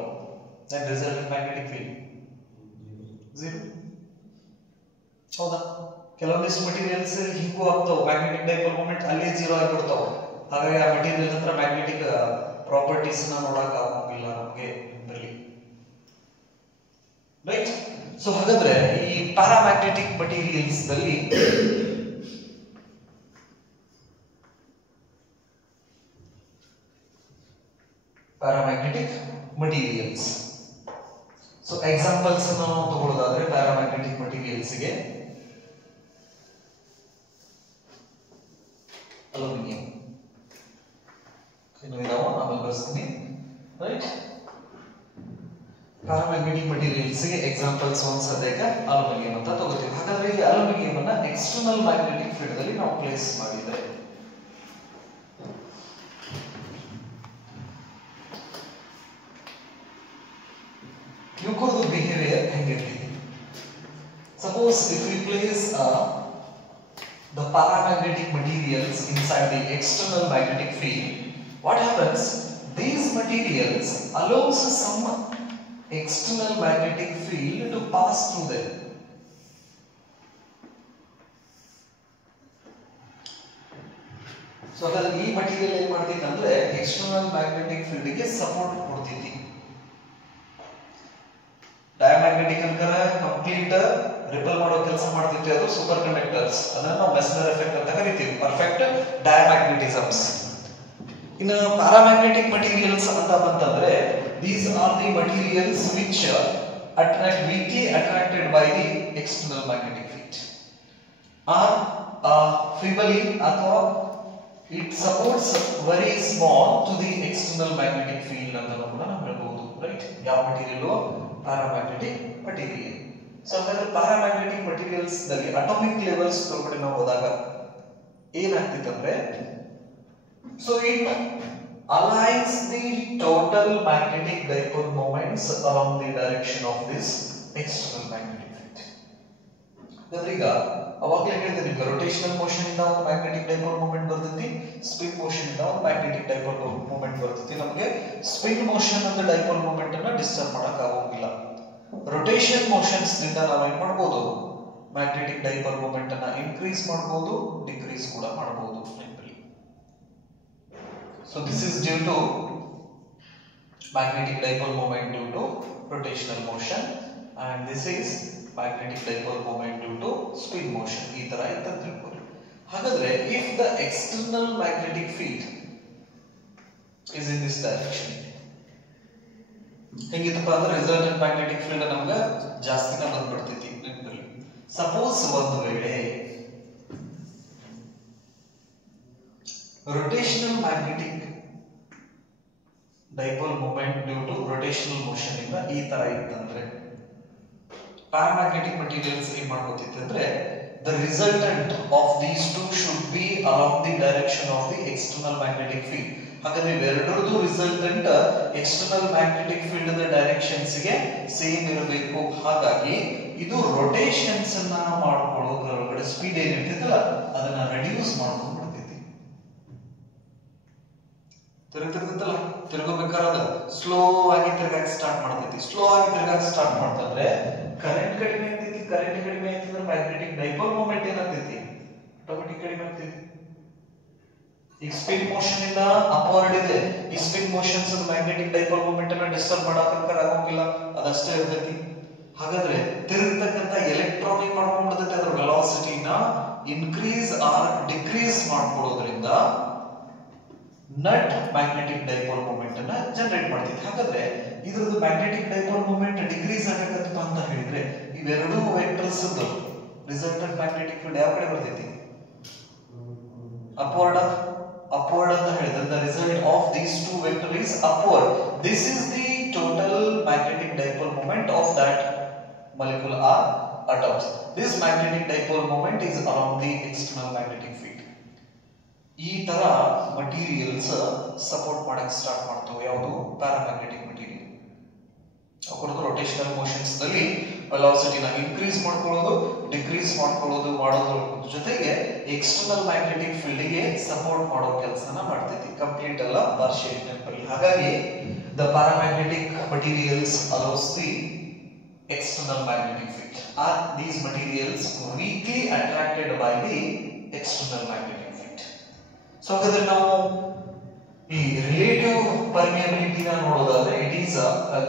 then resultant magnetic field zero ಹೌದಾ ಕೆಲವೊಂದಿಷ್ಟು materials ಹಿಂಗೂ ಆಗ್ತಾವ magnetic dipole moment ಅಲ್ಲಿ zero ಆಗಿಬಿಡ್ತಾವ ಹಾಗಾಗಿ ಆ material ಹತ್ರ magnetic properties ನ ನೋಡಕ್ ಆಗೋದಿಲ್ಲ ನಮಗೆ ಇದರಲ್ಲಿ ರೈಟ್ ಸೊ ಹಾಗಾದ್ರೆ ಈ ಪ್ಯಾರಾಮ್ಯಾಗ್ನೆಟಿಕ್ ಮಟೀರಿಯಲ್ಸ್ ದಲ್ಲಿ paramagnetic materials so examples ನಾವು ತಗೊಳ್ಳೋದಾದ್ರೆ paramagnetic materials ಗೆ ಅಲ್ಯೂಮಿನಿಯಂ ಇನ್ನು ಇದಾವ ಆಮೇಲೆ ಬರ್ಸ್ತೀನಿ ರೈಟ್ paramagnetic materials ಗೆ ಎಕ್ಸಾಂಪಲ್ಸ್ ಒಂದು ಸದ್ಯಕ್ಕೆ ಅಲ್ಯೂಮಿನಿಯಂ ಅಂತ ತಗೋತೀವಿ ಹಾಗಾದ್ರೆ ಈ ಅಲ್ಯೂಮಿನಿಯಂ ಅನ್ನ ಎಕ್ಸ್ಟರ್ನಲ್ ಮ್ಯಾಗ್ನೆಟಿಕ್ ಫೀಲ್ಡ್ ಅಲ್ಲಿ ನಾವು ಪ್ಲೇಸ್ ಮಾಡಿದ್ರೆ Euclid's behavior ಹೆಂಗಿರ್ತದೆ suppose if we place the paramagnetic materials inside the external magnetic field what happens these materials allows some external magnetic field to pass through them so ಹಾಗಾದ್ರೆ ಈ material ಏನು ಮಾಡ್ತೈತೆ ಅಂದ್ರೆ external magnetic field ಗೆ support ಕೊಡ್ತೈತಿ diamagnetic ಅಂಕರ complete ripple ಮಾಡೋ ಕೆಲಸ ಮಾಡ್ತಿತ್ತು ಅದು ಸೂಪರ್ ಕಂಡಕ್ಟರ್ಸ್ ಅದನ್ನ ನಾವು ಮೆಸ್ನರ್ ಎಫೆಕ್ಟ್ ಅಂತ ಕರಿತೀವಿ ಪರ್ಫೆಕ್ಟ್ ಡಯಾಮ್ಯಾಗ್ನೆಟಿಸಮ್ಸ್ ಇನ್ನು ಪ್ಯಾರಾಮ್ಯಾಗ್ನೆಟಿಕ್ ಮಟೀರಿಯಲ್ಸ್ ಅಂತ ಬಂತಂದ್ರೆ these are the materials which attract weakly attracted by the external magnetic field or feebly ಅಥವಾ it supports very small to the external magnetic field ಅಂತ ಕೂಡ ನಾವು ಹೇಳ್ಬಹುದು ರೈಟ್ ಯಾವ ಮಟೀರಿಯಲ್ paramagnetic material so ಹಾಗಾದ್ರೆ paramagnetic materials ದಲ್ಲಿ atomic levels ಒಳಗಡೆ ನಾವು ಹೋದಾಗ ಏನಾಗ್ತಿದೆ ಅಂದ್ರೆ so it aligns the total magnetic dipole moments along the direction of this external magnetic field ಈಗ ಅವಾಗಲೇ ಹೇಳಿದೆ ನಿಮಗೆ ರೊಟೇಷನಲ್ ಮೋಷನ್ ಇಂದ ಒಂದು ಮ್ಯಾಗ್ನೆಟಿಕ್ ಡೈಪೋಲ್ ಮೂಮೆಂಟ್ ಬರ್ತೈತಿ ಸ್ಪಿನ್ ಮೋಷನ್ ಇಂದ ಒಂದು ಮ್ಯಾಗ್ನೆಟಿಕ್ ಡೈಪೋಲ್ ಮೂಮೆಂಟ್ ಬರ್ತೈತಿ ನಮಗೆ ಸ್ಪಿನ್ ಮೋಷನ್ ಅಂತ ಡೈಪೋಲ್ ಮೂಮೆಂಟ್ ಅನ್ನ ಡಿಸ್ಟರ್ಬ್ ಮಾಡಕ್ ಆಗೋದಿಲ್ಲ ರೊಟೇಷನ್ ಮೋಷನ್ಸ್ ನಿಂದ ನಾವು ಏನು ಮಾಡಬಹುದು ಮ್ಯಾಗ್ನೆಟಿಕ್ ಡೈಪೋಲ್ ಮೂಮೆಂಟ್ ಅನ್ನ ಇನ್ಕ್ರೀಸ್ ಮಾಡಬಹುದು ಡಿಕ್ರೀಸ್ ಕೂಡ ಮಾಡಬಹುದು so this is due to magnetic dipole moment due to rotational motion and this is magnetic dipole moment due to spin motion ಈ ತರ ಅಂತ ತಿಳ್ಕೊಳ್ಳಿ ಹಾಗಾದ್ರೆ if the external magnetic field is in this direction ಹೆಂಗಿತ್ತಪ್ಪ ಅಂದ್ರೆ resultant magnetic field ನಮಗೆ ಜಾಸ್ತಿನ ಬಂದ್ಬಿಡ್ತೈತಿ ನೆನಪಲ್ಲಿ suppose ಒಂದು ವೇಳೆ rotational magnetic dipole moment due to rotational motion ಇಂದ ಈ ತರ ಇತ್ತಂದ್ರೆ paramagnetic materials ಏನು ಮಾಡ್ಕೊತಿತ್ತು ಅಂದ್ರೆ the resultant of these two should be along the direction of the external magnetic field ಹಾಗಾದ್ರೆ ಇವೆರಡರದ್ದು resultant external magnetic field the directions ಗೆ same ಇರಬೇಕು ಹಾಗಾಗಿ ಇದು ರೊಟೇಷನ್ಸ್ ಅನ್ನ ಮಾಡ್ಕೊಳ್ಳೋದ್ರೊಳಗಡೆ ಸ್ಪೀಡ್ ಏನಿರ್ತೈತಲ್ಲ ಅದನ್ನ ರೆಡ್ಯೂಸ್ ಮಾಡ್ಕೊಂಡು ಬಿಡ್ತೈತಿ ತಿರುಗ್ತಿರ್ತೈತಲ್ಲ, ತಿರುಗಬೇಕಾದ ಸ್ಲೋ ಆಗಿ ತಿರುಗಾಕ ಸ್ಟಾರ್ಟ್ ಮಾಡ್ತೈತಿ. ಸ್ಲೋ ಆಗಿ ತಿರುಗಾಕ ಸ್ಟಾರ್ಟ್ ಮಾಡ್ತಂದ್ರೆ ಕರೆಂಟ್ ಕಡಿಮೆ ಆಗ್ತೈತಿ. ಕರೆಂಟ್ ಕಡಿಮೆ ಆಯ್ತಂದ್ರೆ ಮ್ಯಾಗ್ನೆಟಿಕ್ ಡೈಪೋಲ್ ಮೂಮೆಂಟ್ ಏನಾಗ್ತೈತಿ, ಆಟೋಮೆಟಿಕ್ ಕಡಿಮೆ ಆಗ್ತೈತಿ. ಈಗ ಸ್ಪಿನ್ ಮೋಷನ್ ಇಂದ ಅಪ್ವರ್ಡ್ ಇದೆ. ಈ spin motions magnetic dipole moment ಅನ್ನ ಡಿಸ್ಟರ್ಬ್ ಮಾಡಕ್ಕೆ ಆಗೋಂಗಿಲ್ಲ, ಅದಷ್ಟೇ ಇರ್ತೈತಿ. ಹಾಗಾದ್ರೆ ತಿರುಗತಕ್ಕಂತ ಎಲೆಕ್ಟ್ರಾನ್ ಏನ್ ಮಾಡ್ಕೊಂಡ್ಬಿಡ್ತೈತೆ, ಅದರ ವೆಲಾಸಿಟಿನ ಇನ್ಕ್ರೀಸ್ ಆರ್ ಡಿಕ್ರೀಸ್ ಮಾಡ್ಕೊಳ್ಳೋದ್ರಿಂದ ನಟ್ ಮ್ಯಾಗ್ನೆಟಿಕ್ ಡೈಪೋಲ್ ಮೂಮೆಂಟ್ ಅನ್ನ ಜನರೇಟ್ ಮಾಡ್ತೈತಿ. ಹಾಗಾದ್ರೆ ಇದ್ರದ್ದು ಮ್ಯಾಗ್ನೆಟಿಕ್ ಡೈಪೋಲ್ ಮೂಮೆಂಟ್ ಡಿಕ್ರೀಸ್ ಆಗತ್ತಪ್ಪ ಅಂತ ಹೇಳಿದ್ರೆ ಇವೆರಡೂ ವೆಕ್ಟರ್ಸ್ ರಿಸಲ್ಟೆಂಟ್ ಮ್ಯಾಗ್ನೆಟಿಕ್ ಫೀಲ್ಡ್ ಯಾವ ಕಡೆ ಬರ್ತೈತಿ, ಅಪ್ವರ್ಡ್. ಅಪ್ವರ್ಡ್ ಅಂತ ಹೇಳಿದ್ರೆ the result of these two vector is upward. This is the total magnetic dipole moment of that molecule or atoms. This magnetic dipole moment is around the external magnetic field. ಈ ತರ materials support ಮಾಡಕ್ಕೆ start ಮಾಡ್ತವೆ. ಯಾವುದು, paramagnetic material. ಅವುಗಳದ್ದು rotational motions ನಲ್ಲಿ ವೆಲಾಸಿಟಿನ increase ಮಾಡ್ಕೊಳ್ಳೋದು, decrease ಮಾಡೋದ್ರ ಜೊತೆಗೆ external magnetic field ಗೆ ಸಪೋರ್ಟ್ ಮಾಡೋ ಕೆಲಸನ ಮಾಡ್ತೈತಿ. ಕಂಪ್ಲೀಟ್ ಅಲ್ಲ, ಪಾರ್ಷಿಯಲ್ ಟೆಂಪಲ್. ಹಾಗಾಗಿ the paramagnetic materials allows the external magnetic field. Are these materials weakly attracted by the external magnetic field? So ಹಾಗಾದ್ರೆ ನಾವು ಈ ರಿಲೇಟಿವ್ ಪರ್ಮಿಯಬಿಲಿಟಿ ನ ನೋಡೋದಾದ್ರೆ ಇಟ್ ಈಸ್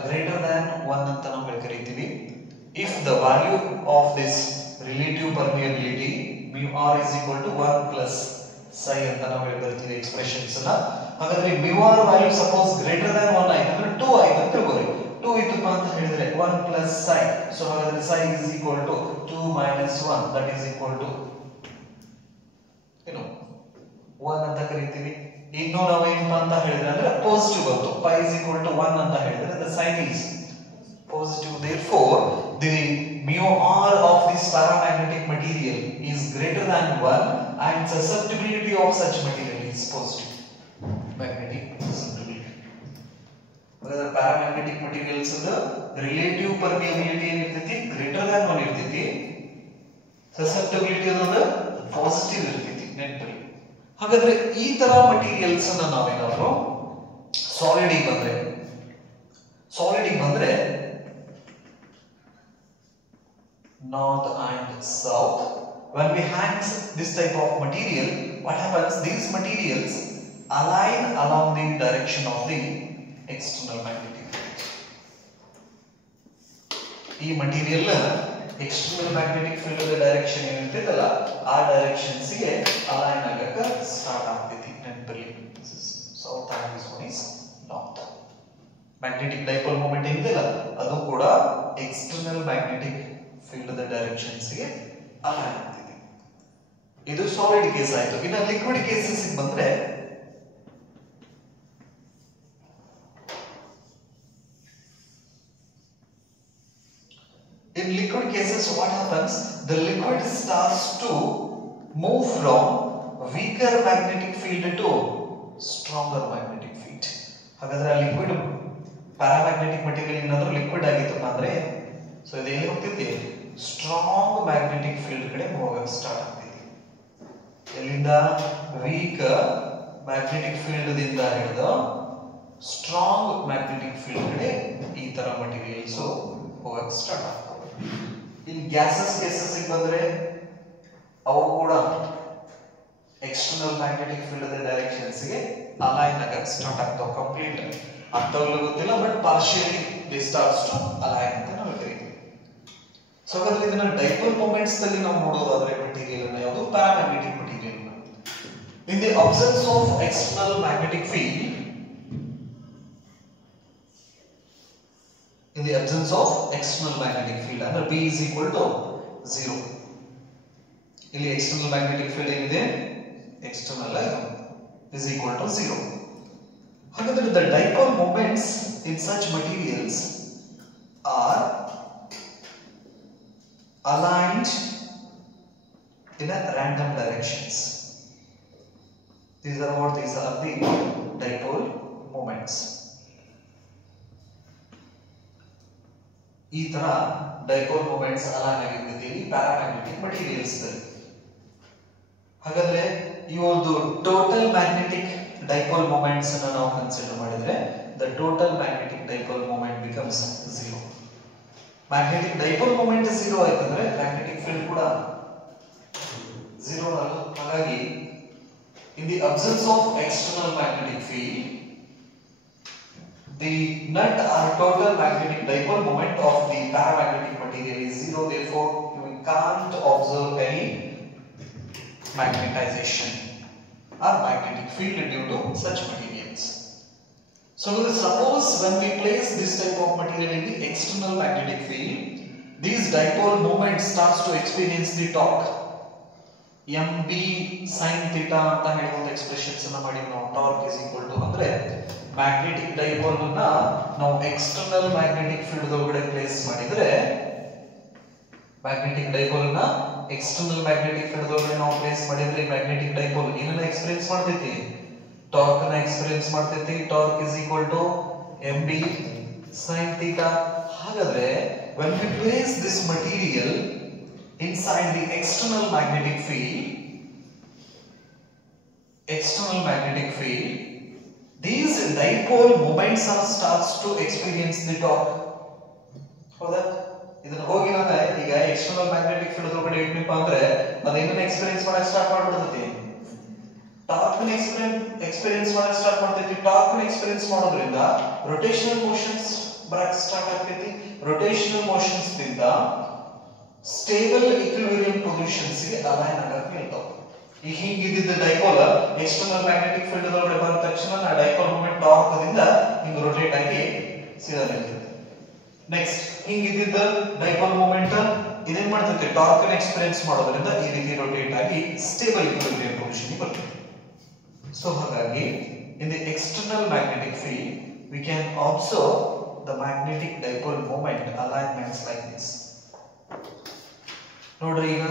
ಗ್ರೇಟರ್ ದ್ಯಾನ್ 1 ಅಂತ ನಾವು ಕರೀತೀವಿ. If the value of this relative permeability μr is equal to 1 plus psi ಅಂತ ನಾವು ಕರಿತೀವಿ ಎಕ್ಸ್ಪ್ರೆಷನ್ಸ್ ನ. ಹಾಗಾದ್ರೆ μr value suppose greater than 1 ಆಯ್ತು ಅಂದ್ರೆ 2 ಆಯ್ತು ಅಂತ ತಿಳ್ಕೊಳ್ಳಿ. 2 ಇತ್ತಪ್ಪ ಅಂತ ಹೇಳಿದ್ರೆ 1 plus psi. ಸೊ ಹಾಗಾದ್ರೆ psi is equal to 2 minus 1 that is equal to 1 ಅಂತ ಕರೀತೀವಿ. ಇನ್ನು ನಾವು ಏನಪ್ಪಾ ಅಂತ ಹೇಳಿದ್ರೆ ಅಂದ್ರೆ ಪಾಸಿಟಿವ್ ಬಂತು. pi is equal to 1 ಅಂತ ಹೇಳಿದ್ರೆ the sign is positive. Therefore the mu r of this paramagnetic material is greater than 1 and susceptibility of such material is positive. Magnetic susceptibility. The paramagnetic materials relative permeability ಏನಿರ್ತೈತಿ greater than 1 ಇರ್ತೈತಿ. susceptibility ಅನ್ನೋದು positive ಇರ್ತೈತಿ ನೆನಪಿರಲಿ. ಹಾಗಾದ್ರೆ ಈ ತರ materials ಅನ್ನ ನಾವೇನಾದ್ರು solid ಬಂದ್ರೆ north and south, when we hang this type of material, what happens, these materials align along the direction of the external magnetic field. ಈ material external magnetic field direction ಏನಿರ್ತೈತಲ್ಲ ಆ ಡೈರೆಕ್ಷನ್ಸ್ ಗೆ align ಆಗಕ್ಕೆ start ಆಗ್ತೈತಿ ನೆನಪಿರಲಿ. South and this one is north. Magnetic dipole moment ಏನಿದೆಯಲ್ಲ ಅದು ಕೂಡ external magnetic field the directions ಗೆ ಅಲೈನ್ ಆಗ್ತೈತಿ. ಇದು ಸಾಲಿಡ್ ಕೇಸ್ ಆಯ್ತು. ಇನ್ನು ಲಿಕ್ವಿಡ್ ಕೇಸಸ್ ಬಂದ್ರೆ in liquid cases what happens, the liquid starts to move from weaker magnetic field to stronger magnetic field. ಹಾಗಾದ್ರೆ ಆ ಲಿಕ್ವಿಡ್ ಪ್ಯಾರಾಮ್ಯಾಗ್ನೆಟಿಕ್ ಮಟೀರಿಯಲ್ ಏನಾದ್ರೂ liquid ಆಗಿತ್ತಪ್ಪ ಅಂದ್ರೆ ಸೊ ಇದು ಎಲ್ಲಿ ಹೋಗ್ತೈತಿ, ಸ್ಟ್ರಾಂಗ್ ಮ್ಯಾಗ್ನೆಟಿಕ್ ಫೀಲ್ಡ್ ಕಡೆ ಹೋಗಕ್ಕೆ ಸ್ಟಾರ್ಟ್ ಆಗ್ತೈತಿ. ಎಲ್ಲಿಂದ, ವೀಕ್ ಮ್ಯಾಗ್ನೆಟಿಕ್ ಫೀಲ್ಡ್ ದಿಂದ ಹಿಡಿದು ಸ್ಟ್ರಾಂಗ್ ಮ್ಯಾಗ್ನೆಟಿಕ್ ಫೀಲ್ಡ್ ಕಡೆ ಈ ತರ ಮಟೀರಿಯಲ್ಸ್ ಹೋಗಕ್ಕೆ ಸ್ಟಾರ್ಟ್ ಆಗ್ತವೆ. ಇನ್ ಗ್ಯಾಸಸ್ ಕೇಸಸ್ ಬಂದ್ರೆ ಅವು ಕೂಡ ಎಕ್ಸ್ಟರ್ನಲ್ ಮ್ಯಾಗ್ನೆಟಿಕ್ ಫೀಲ್ಡ್ ಡೈರೆಕ್ಷನ್ಸ್ ಗೆ ಅಲೈನ್ ಆಗಕ್ಕೆ ಸ್ಟಾರ್ಟ್ ಆಗ್ತಾವೆ. ಕಂಪ್ಲೀಟ್ ಆಗ್ತಾವಲ್ಲ ಗೊತ್ತಿಲ್ಲ, but partially they starts to align ಅಂತ ನಾವು ಕರೀತೀವಿ. ಸೊ ಹಾಗಾದ್ರೆ ಇದನ್ನ ಡೈಪೋಲ್ ಮೊಮೆಂಟ್ಸ್ ಅಲ್ಲಿ ನಾವು ನೋಡೋದಾದ್ರೆ ಮಟೀರಿಯಲ್ ಅನ್ನ ಯಾವುದು, paramagnetic material. In the absence of external magnetic field, in the absence of external magnetic field ಅಂದ್ರೆ B is equal to 0. ಇಲ್ಲಿ external magnetic field ಏನಿದೆ, external is equal to 0. ಹಾಗಾದ್ರೆ the dipole moments in such materials are aligned in a random directions. These are the dipole moments. ಈ ತರ dipole moments align ಆಗಿರ್ತೈತಿ paramagnetic materials ದಲ್ಲಿ. ಹಾಗಾದ್ರೆ ಈ ಒಂದು ಟೋಟಲ್ ಮ್ಯಾಗ್ನೆಟಿಕ್ ಡೈಪೋಲ್ ಮೊಮೆಂಟ್ಸ್ ಅನ್ನು ನಾವು ಕನ್ಸಿಡರ್ ಮಾಡಿದ್ರೆ the total magnetic dipole moment becomes 0. magnetic dipole moment 0 ಆಯ್ತಂದ್ರೆ magnetic field ಕೂಡ 0 ಅಲ್ಲ. ಹಾಗಾಗಿ in the absence of external magnetic field, the net or total magnetic dipole moment of the paramagnetic material is 0. Therefore, we can't observe any magnetization or magnetic field due to such materials. So suppose when we place this type of material in the external magnetic field, these dipole moment starts to experience the torque. mb sin theta ಅಂತ ಹೇಳಿ ಒಂದು expressions ಅನ್ನು ಮಾಡಿ ನಾವು torque is equal to ಅಂದ್ರೆ magnetic dipole ಅನ್ನ ನಾವು external magnetic field ಒಳಗಡೆ ಪ್ಲೇಸ್ ಮಾಡಿದ್ರೆ ಮ್ಯಾಗ್ನೆಟಿಕ್ ಡೈಪೋಲ್ ಅನ್ನ ಎಕ್ಸ್ಟರ್ನಲ್ ಮ್ಯಾಗ್ನೆಟಿಕ್ ಫೀಲ್ಡ್ ಒಳಗಡೆ ನಾವು ಪ್ಲೇಸ್ ಮಾಡಿದ್ರೆ ಮ್ಯಾಗ್ನೆಟಿಕ್ ಡೈಪೋಲ್ ಏನನ್ನ ಎಕ್ಸ್ಪೀರಿಯನ್ಸ್ ಮಾಡ್ತೈತಿ torque ಅನ್ನು ಎಕ್ಸ್ಪೀರಿಯನ್ಸ್ ಮಾಡ್ತೈತಿ torque is equal to mb sin theta. ಹಾಗಾದ್ರೆ when we place this material inside the external magnetic field, these dipole moments are starts to experience the torque. ಹೌದಾ? ಇದನ್ನ ಹೋಗಿ ನಾನು ಈಗ ಎಕ್ಸ್ಟರ್ನಲ್ ಮ್ಯಾಗ್ನೆಟಿಕ್ ಫೀಲ್ಡ್ ಒಳಗಡೆ ಇಟ್ನಿಪ್ಪ ಅಂದ್ರೆ ಅದೇನನ್ನ ಎಕ್ಸ್ಪೀರಿಯನ್ಸ್ ಮಾಡಕ್ಕೆ ಸ್ಟಾರ್ಟ್ ಮಾಡ್ಬಿಡ್ತೈತಿ ಟಾರ್ಕ್ ನ ಎಕ್ಸ್ಪೀರಿಯನ್ಸ್ ಮಾಡಕ್ಕೆ ಸ್ಟಾರ್ಟ್ ಮಾಡ್ತೈತಿ. ಟಾರ್ಕ್ ನ ಎಕ್ಸ್ಪೀರಿಯನ್ಸ್ ಮಾಡೋದ್ರಿಂದ ರೊಟೇಷನಲ್ ಮೋಷನ್ಸ್ ಬರಕ್ಕೆ ಸ್ಟಾರ್ಟ್ ಆಗ್ತೈತಿ. ರೊಟೇಷನಲ್ ಮೋಷನ್ಸ್ ದಿಂದ ಸ್ಟೇಬಲ್ ಈಕ್ವಿಲಿಬ್ರಿಯಂ ಪೊಸಿಷನ್ಸ್ ಗೆ ಅಲೈನ್ ಆಗಕ್ಕೆ ನಿಲ್ತಾವ. ಈಗ ಹಿಂಗಿದ್ದ ಡೈಪೋಲ್ ಎಕ್ಸ್ಟರ್ನಲ್ ಮ್ಯಾಗ್ನೆಟಿಕ್ ಫೀಲ್ಡ್ ಒಳಗಡೆ ಬಂದ ತಕ್ಷಣ ಆ ಡೈಪೋಲ್ ಮೂಮೆಂಟ್ ಟಾರ್ಕ್ ದಿಂದ ಹಿಂಗ ರೊಟೇಟ್ ಆಗಿ ಸೀದಾ ನಿಲ್ತೈತಿ. ನೆಕ್ಸ್ಟ್ ಹಿಂಗಿದ್ದ ಡೈಪೋಲ್ ಮೂಮೆಂಟ್ ಇದೇನ್ ಮಾಡ್ತೈತಿ ಟಾರ್ಕ್ ನ ಎಕ್ಸ್ಪೀರಿಯನ್ಸ್ ಮಾಡೋದ್ರಿಂದ ಈ ರೀತಿ ರೊಟೇಟ್ ಆಗಿ ಸ್ಟೇಬಲ್ ಈಕ್ವಿಲಿಬ್ರಿಯಂ ಪೊಸಿಷನ್ ಗೆ ಬರ್ತೈತಿ. So ಹಾಗಾಗಿ in the external magnetic field we can observe the magnetic dipole moment alignments like this. ನೋಡ್ರಿ ಈಗ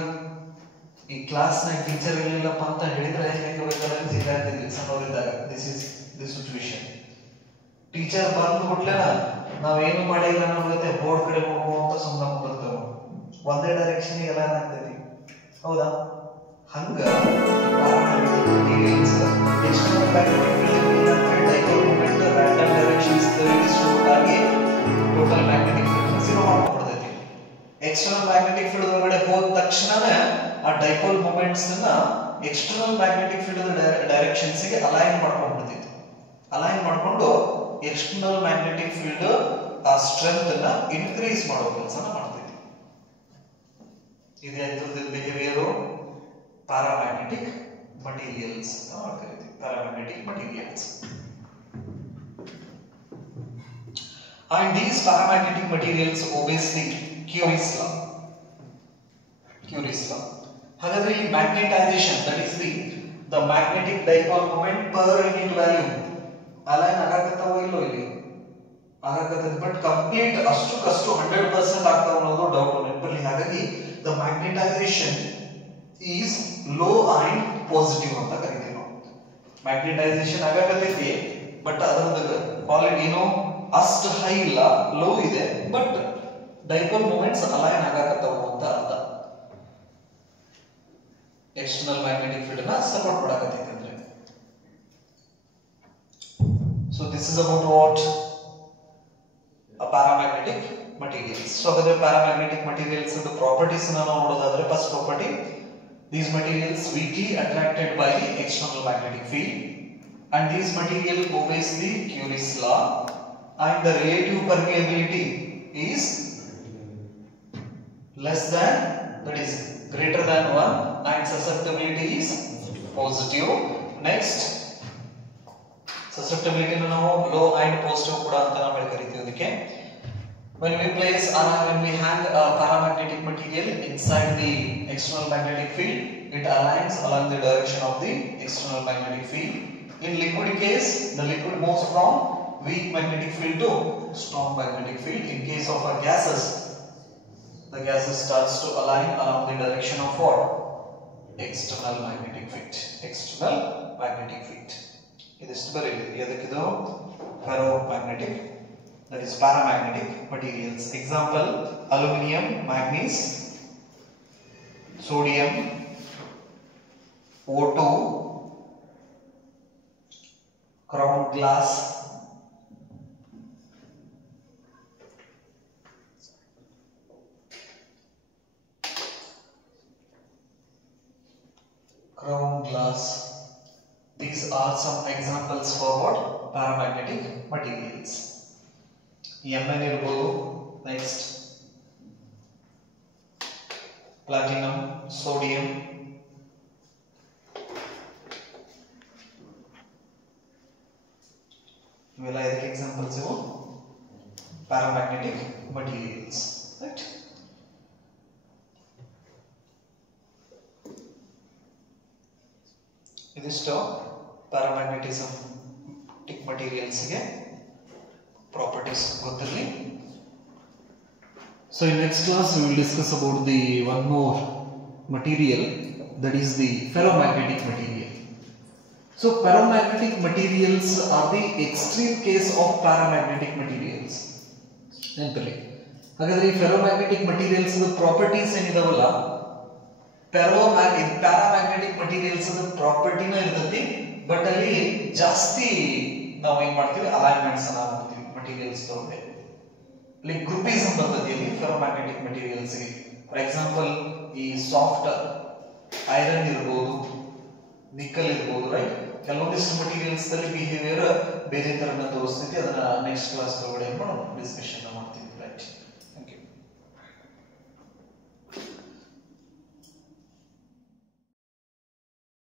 ಈ ಕ್ಲಾಸ್ ನ ಟೀಚರ್ ಇರಲಿಲ್ಲಪ್ಪ ಅಂತ ಹೇಳಿದ್ರೆ ಹೆಂಗೆ ಬೇಕಾದ್ರೆ ಸಿಗಾಡ್ತಿದ್ವಿ ಸಣ್ಣವರಿದ್ದಾಗ. This is the situation. Teacher ಬಂದು ಬಿಟ್ಲೇನ ನಾವೇನು ಮಾಡಿಲ್ಲ ಅನ್ನೋದಕ್ಕೆ ಬೋರ್ಡ್ ಕಡೆ ಹೋಗುವಂತ ಸುಮ್ಮನೆ ಬರ್ತೇವೆ. ಒಂದೇ ಡೈರೆಕ್ಷನ್ ಎಲ್ಲ ಏನಾಗ್ತೈತಿ ಹೌದಾ? ಹಂಗ external magnetic field dipole moment random directions distribute ಆಗಿ total magnetic field 0 ಮಾಡ್ಕೊಡ್ತೈತಿ. ಎಕ್ಸ್ಟರ್ನಲ್ ಮ್ಯಾಗ್ನೆಟಿಕ್ ಫೀಲ್ಡ್ ಒಳಗಡೆ ಹೋದ ತಕ್ಷಣನೇ ಆ ಡೈಪೋಲ್ ಮೊಮೆಂಟ್ಸ್ ಅನ್ನ ಎಕ್ಸ್ಟರ್ನಲ್ ಮ್ಯಾಗ್ನೆಟಿಕ್ ಫೀಲ್ಡ್ ಡೈರೆಕ್ಷನ್ಸ್ ಗೆ ಅಲೈನ್ ಮಾಡ್ಕೊಂಡ್ಬಿಡ್ತೈತಿ. ಅಲೈನ್ ಮಾಡ್ಕೊಂಡು ಎಕ್ಸ್ಟರ್ನಲ್ ಮ್ಯಾಗ್ನೆಟಿಕ್ ಫೀಲ್ಡ್ ಆ ಸ್ಟ್ರೆಂತ್ ಅನ್ನ ಇನ್ಕ್ರೀಸ್ ಮಾಡೋ ಕೆಲಸನ ಮಾಡ್ತೈತಿ. ಇದೇ ಇದ್ರದ್ದು behaviour paramagnetic materials or paramagnetic materials. And these paramagnetic materials obeys the Curie's law. ಹಾಗಾದ್ರೆ ಈ magnetization, that is the magnetic dipole moment per unit value align ಆಗಕತ್ತಾವ ಇಲ್ಲೋ ಇಲ್ಲಿ ಆಗಕತ್ತದ. ಬಟ್ ಕಂಪ್ಲೀಟ್ ಅಷ್ಟಕ್ಕಷ್ಟು 100% ಆಗ್ತಾವ ಅನ್ನೋದು ಡೌಟ್ ನೆನಪಿರಲಿ. ಹಾಗಾಗಿ the magnetization is low and positive ಅಂತ ಕರಿತೀವಿ ನಾವು. ಮ್ಯಾಗ್ನೆಟೈಸೇಷನ್ ಆಗಕತ್ತೈತಿ ಬಟ್ ಅದರ ಕ್ವಾಲಿಟಿ ಏನೋ ಅಷ್ಟು ಹೈ ಇಲ್ಲ, ಲೋ ಇದೆ. ಬಟ್ ಡೈಪೋಲ್ ಮೂಮೆಂಟ್ಸ್ ಅಲೈನ್ ಆಗಕತ್ತಾವು ಅಂತ ಅರ್ಥ. ಎಕ್ಸ್ಟರ್ನಲ್ ಮ್ಯಾಗ್ನೆಟಿಕ್ ಫೀಲ್ಡ್ ನ ಸಪೋರ್ಟ್ ಮಾಡಕತ್ತೈತಿ ಅಂದ್ರೆ. So this is about what a paramagnetic materials. So ಹಾಗಾದ್ರೆ paramagnetic materials the properties ಅನ್ನು ನಾವು ನೋಡೋದಾದ್ರೆ first property, these materials weakly attracted by the external magnetic field and these material obeys the Curie's law and the relative permeability is less than, that is greater than 1 and susceptibility is positive. Next susceptibility na ನಾವು low and positive ಕೂಡ ಅಂತ ನಾವು ಕರಿತೀವಿ ಅದಕ್ಕೆ. When we place or when we hang a paramagnetic material inside the external magnetic field, it aligns along the direction of the external magnetic field. In liquid case, the liquid moves from weak magnetic field to strong magnetic field. In case of our gases, the gases starts to align along the direction of what? External magnetic field. External magnetic field. This is ferromagnetic, that is paramagnetic materials. Example: aluminium, manganese, sodium, O2, ground glass, ground glass. These are some examples for what? Paramagnetic materials. Mn irbodu. Next, platinum, sodium, ಇವೆಲ್ಲ ಇದಕ್ಕೆ examples ಇವು paramagnetic materials, right? ಇದಿಷ್ಟು paramagnetic ಮಟೀರಿಯಲ್ಸ್ಗೆ properties ಗೊತ್ತಿರಲಿ. So in next class we will discuss about the one more material, that is the ferromagnetic material. So ferromagnetic materials are the extreme case of paramagnetic materials. ನೆನಪಲ್ಲಿ ಹಾಗಾದ್ರೆ ಈ ferromagnetic materials properties ಏನಿದಾವಲ್ಲ, paramagnetic materials ಪ್ರಾಪರ್ಟಿನೂ ಇರ್ತೈತಿ, but ಅಲ್ಲಿ ಜಾಸ್ತಿ ನಾವು ಏನ್ ಮಾಡ್ತೀವಿ, ಅಲೈನ್ಮೆಂಟ್ಸ್ ಅನ್ನ ಮಾಡ್ತೀವಿ ಮಟೀರಿಯಲ್ಸ್ ತಗೊಂಡೆ. like groupism ಬರ್ತದೆ ಇಲ್ಲಿ ferromagnetic materials ಗೆ. ಫಾರ್ ಎಕ್ಸಾಂಪಲ್ ಈ ಸಾಫ್ಟ್ ಐರನ್ ಇರಬಹುದು, ನಿಕ್ಕಲ್ ಇರಬಹುದು, ರೈಟ್? ಕೆಲವೊಂದಿಷ್ಟು ಮಟೀರಿಯಲ್ಸ್ ದಲ್ಲಿ ಬಿಹೇವಿಯರ್ ಬೇರೆ ತರನ ತೋರಿಸ್ತೈತಿ. ಅದನ್ನ ನೆಕ್ಸ್ಟ್ ಕ್ಲಾಸ್ ಒಳಗಡೆ ಡಿಸ್ಕಷನ್ ಮಾಡ್ತೀವಿ.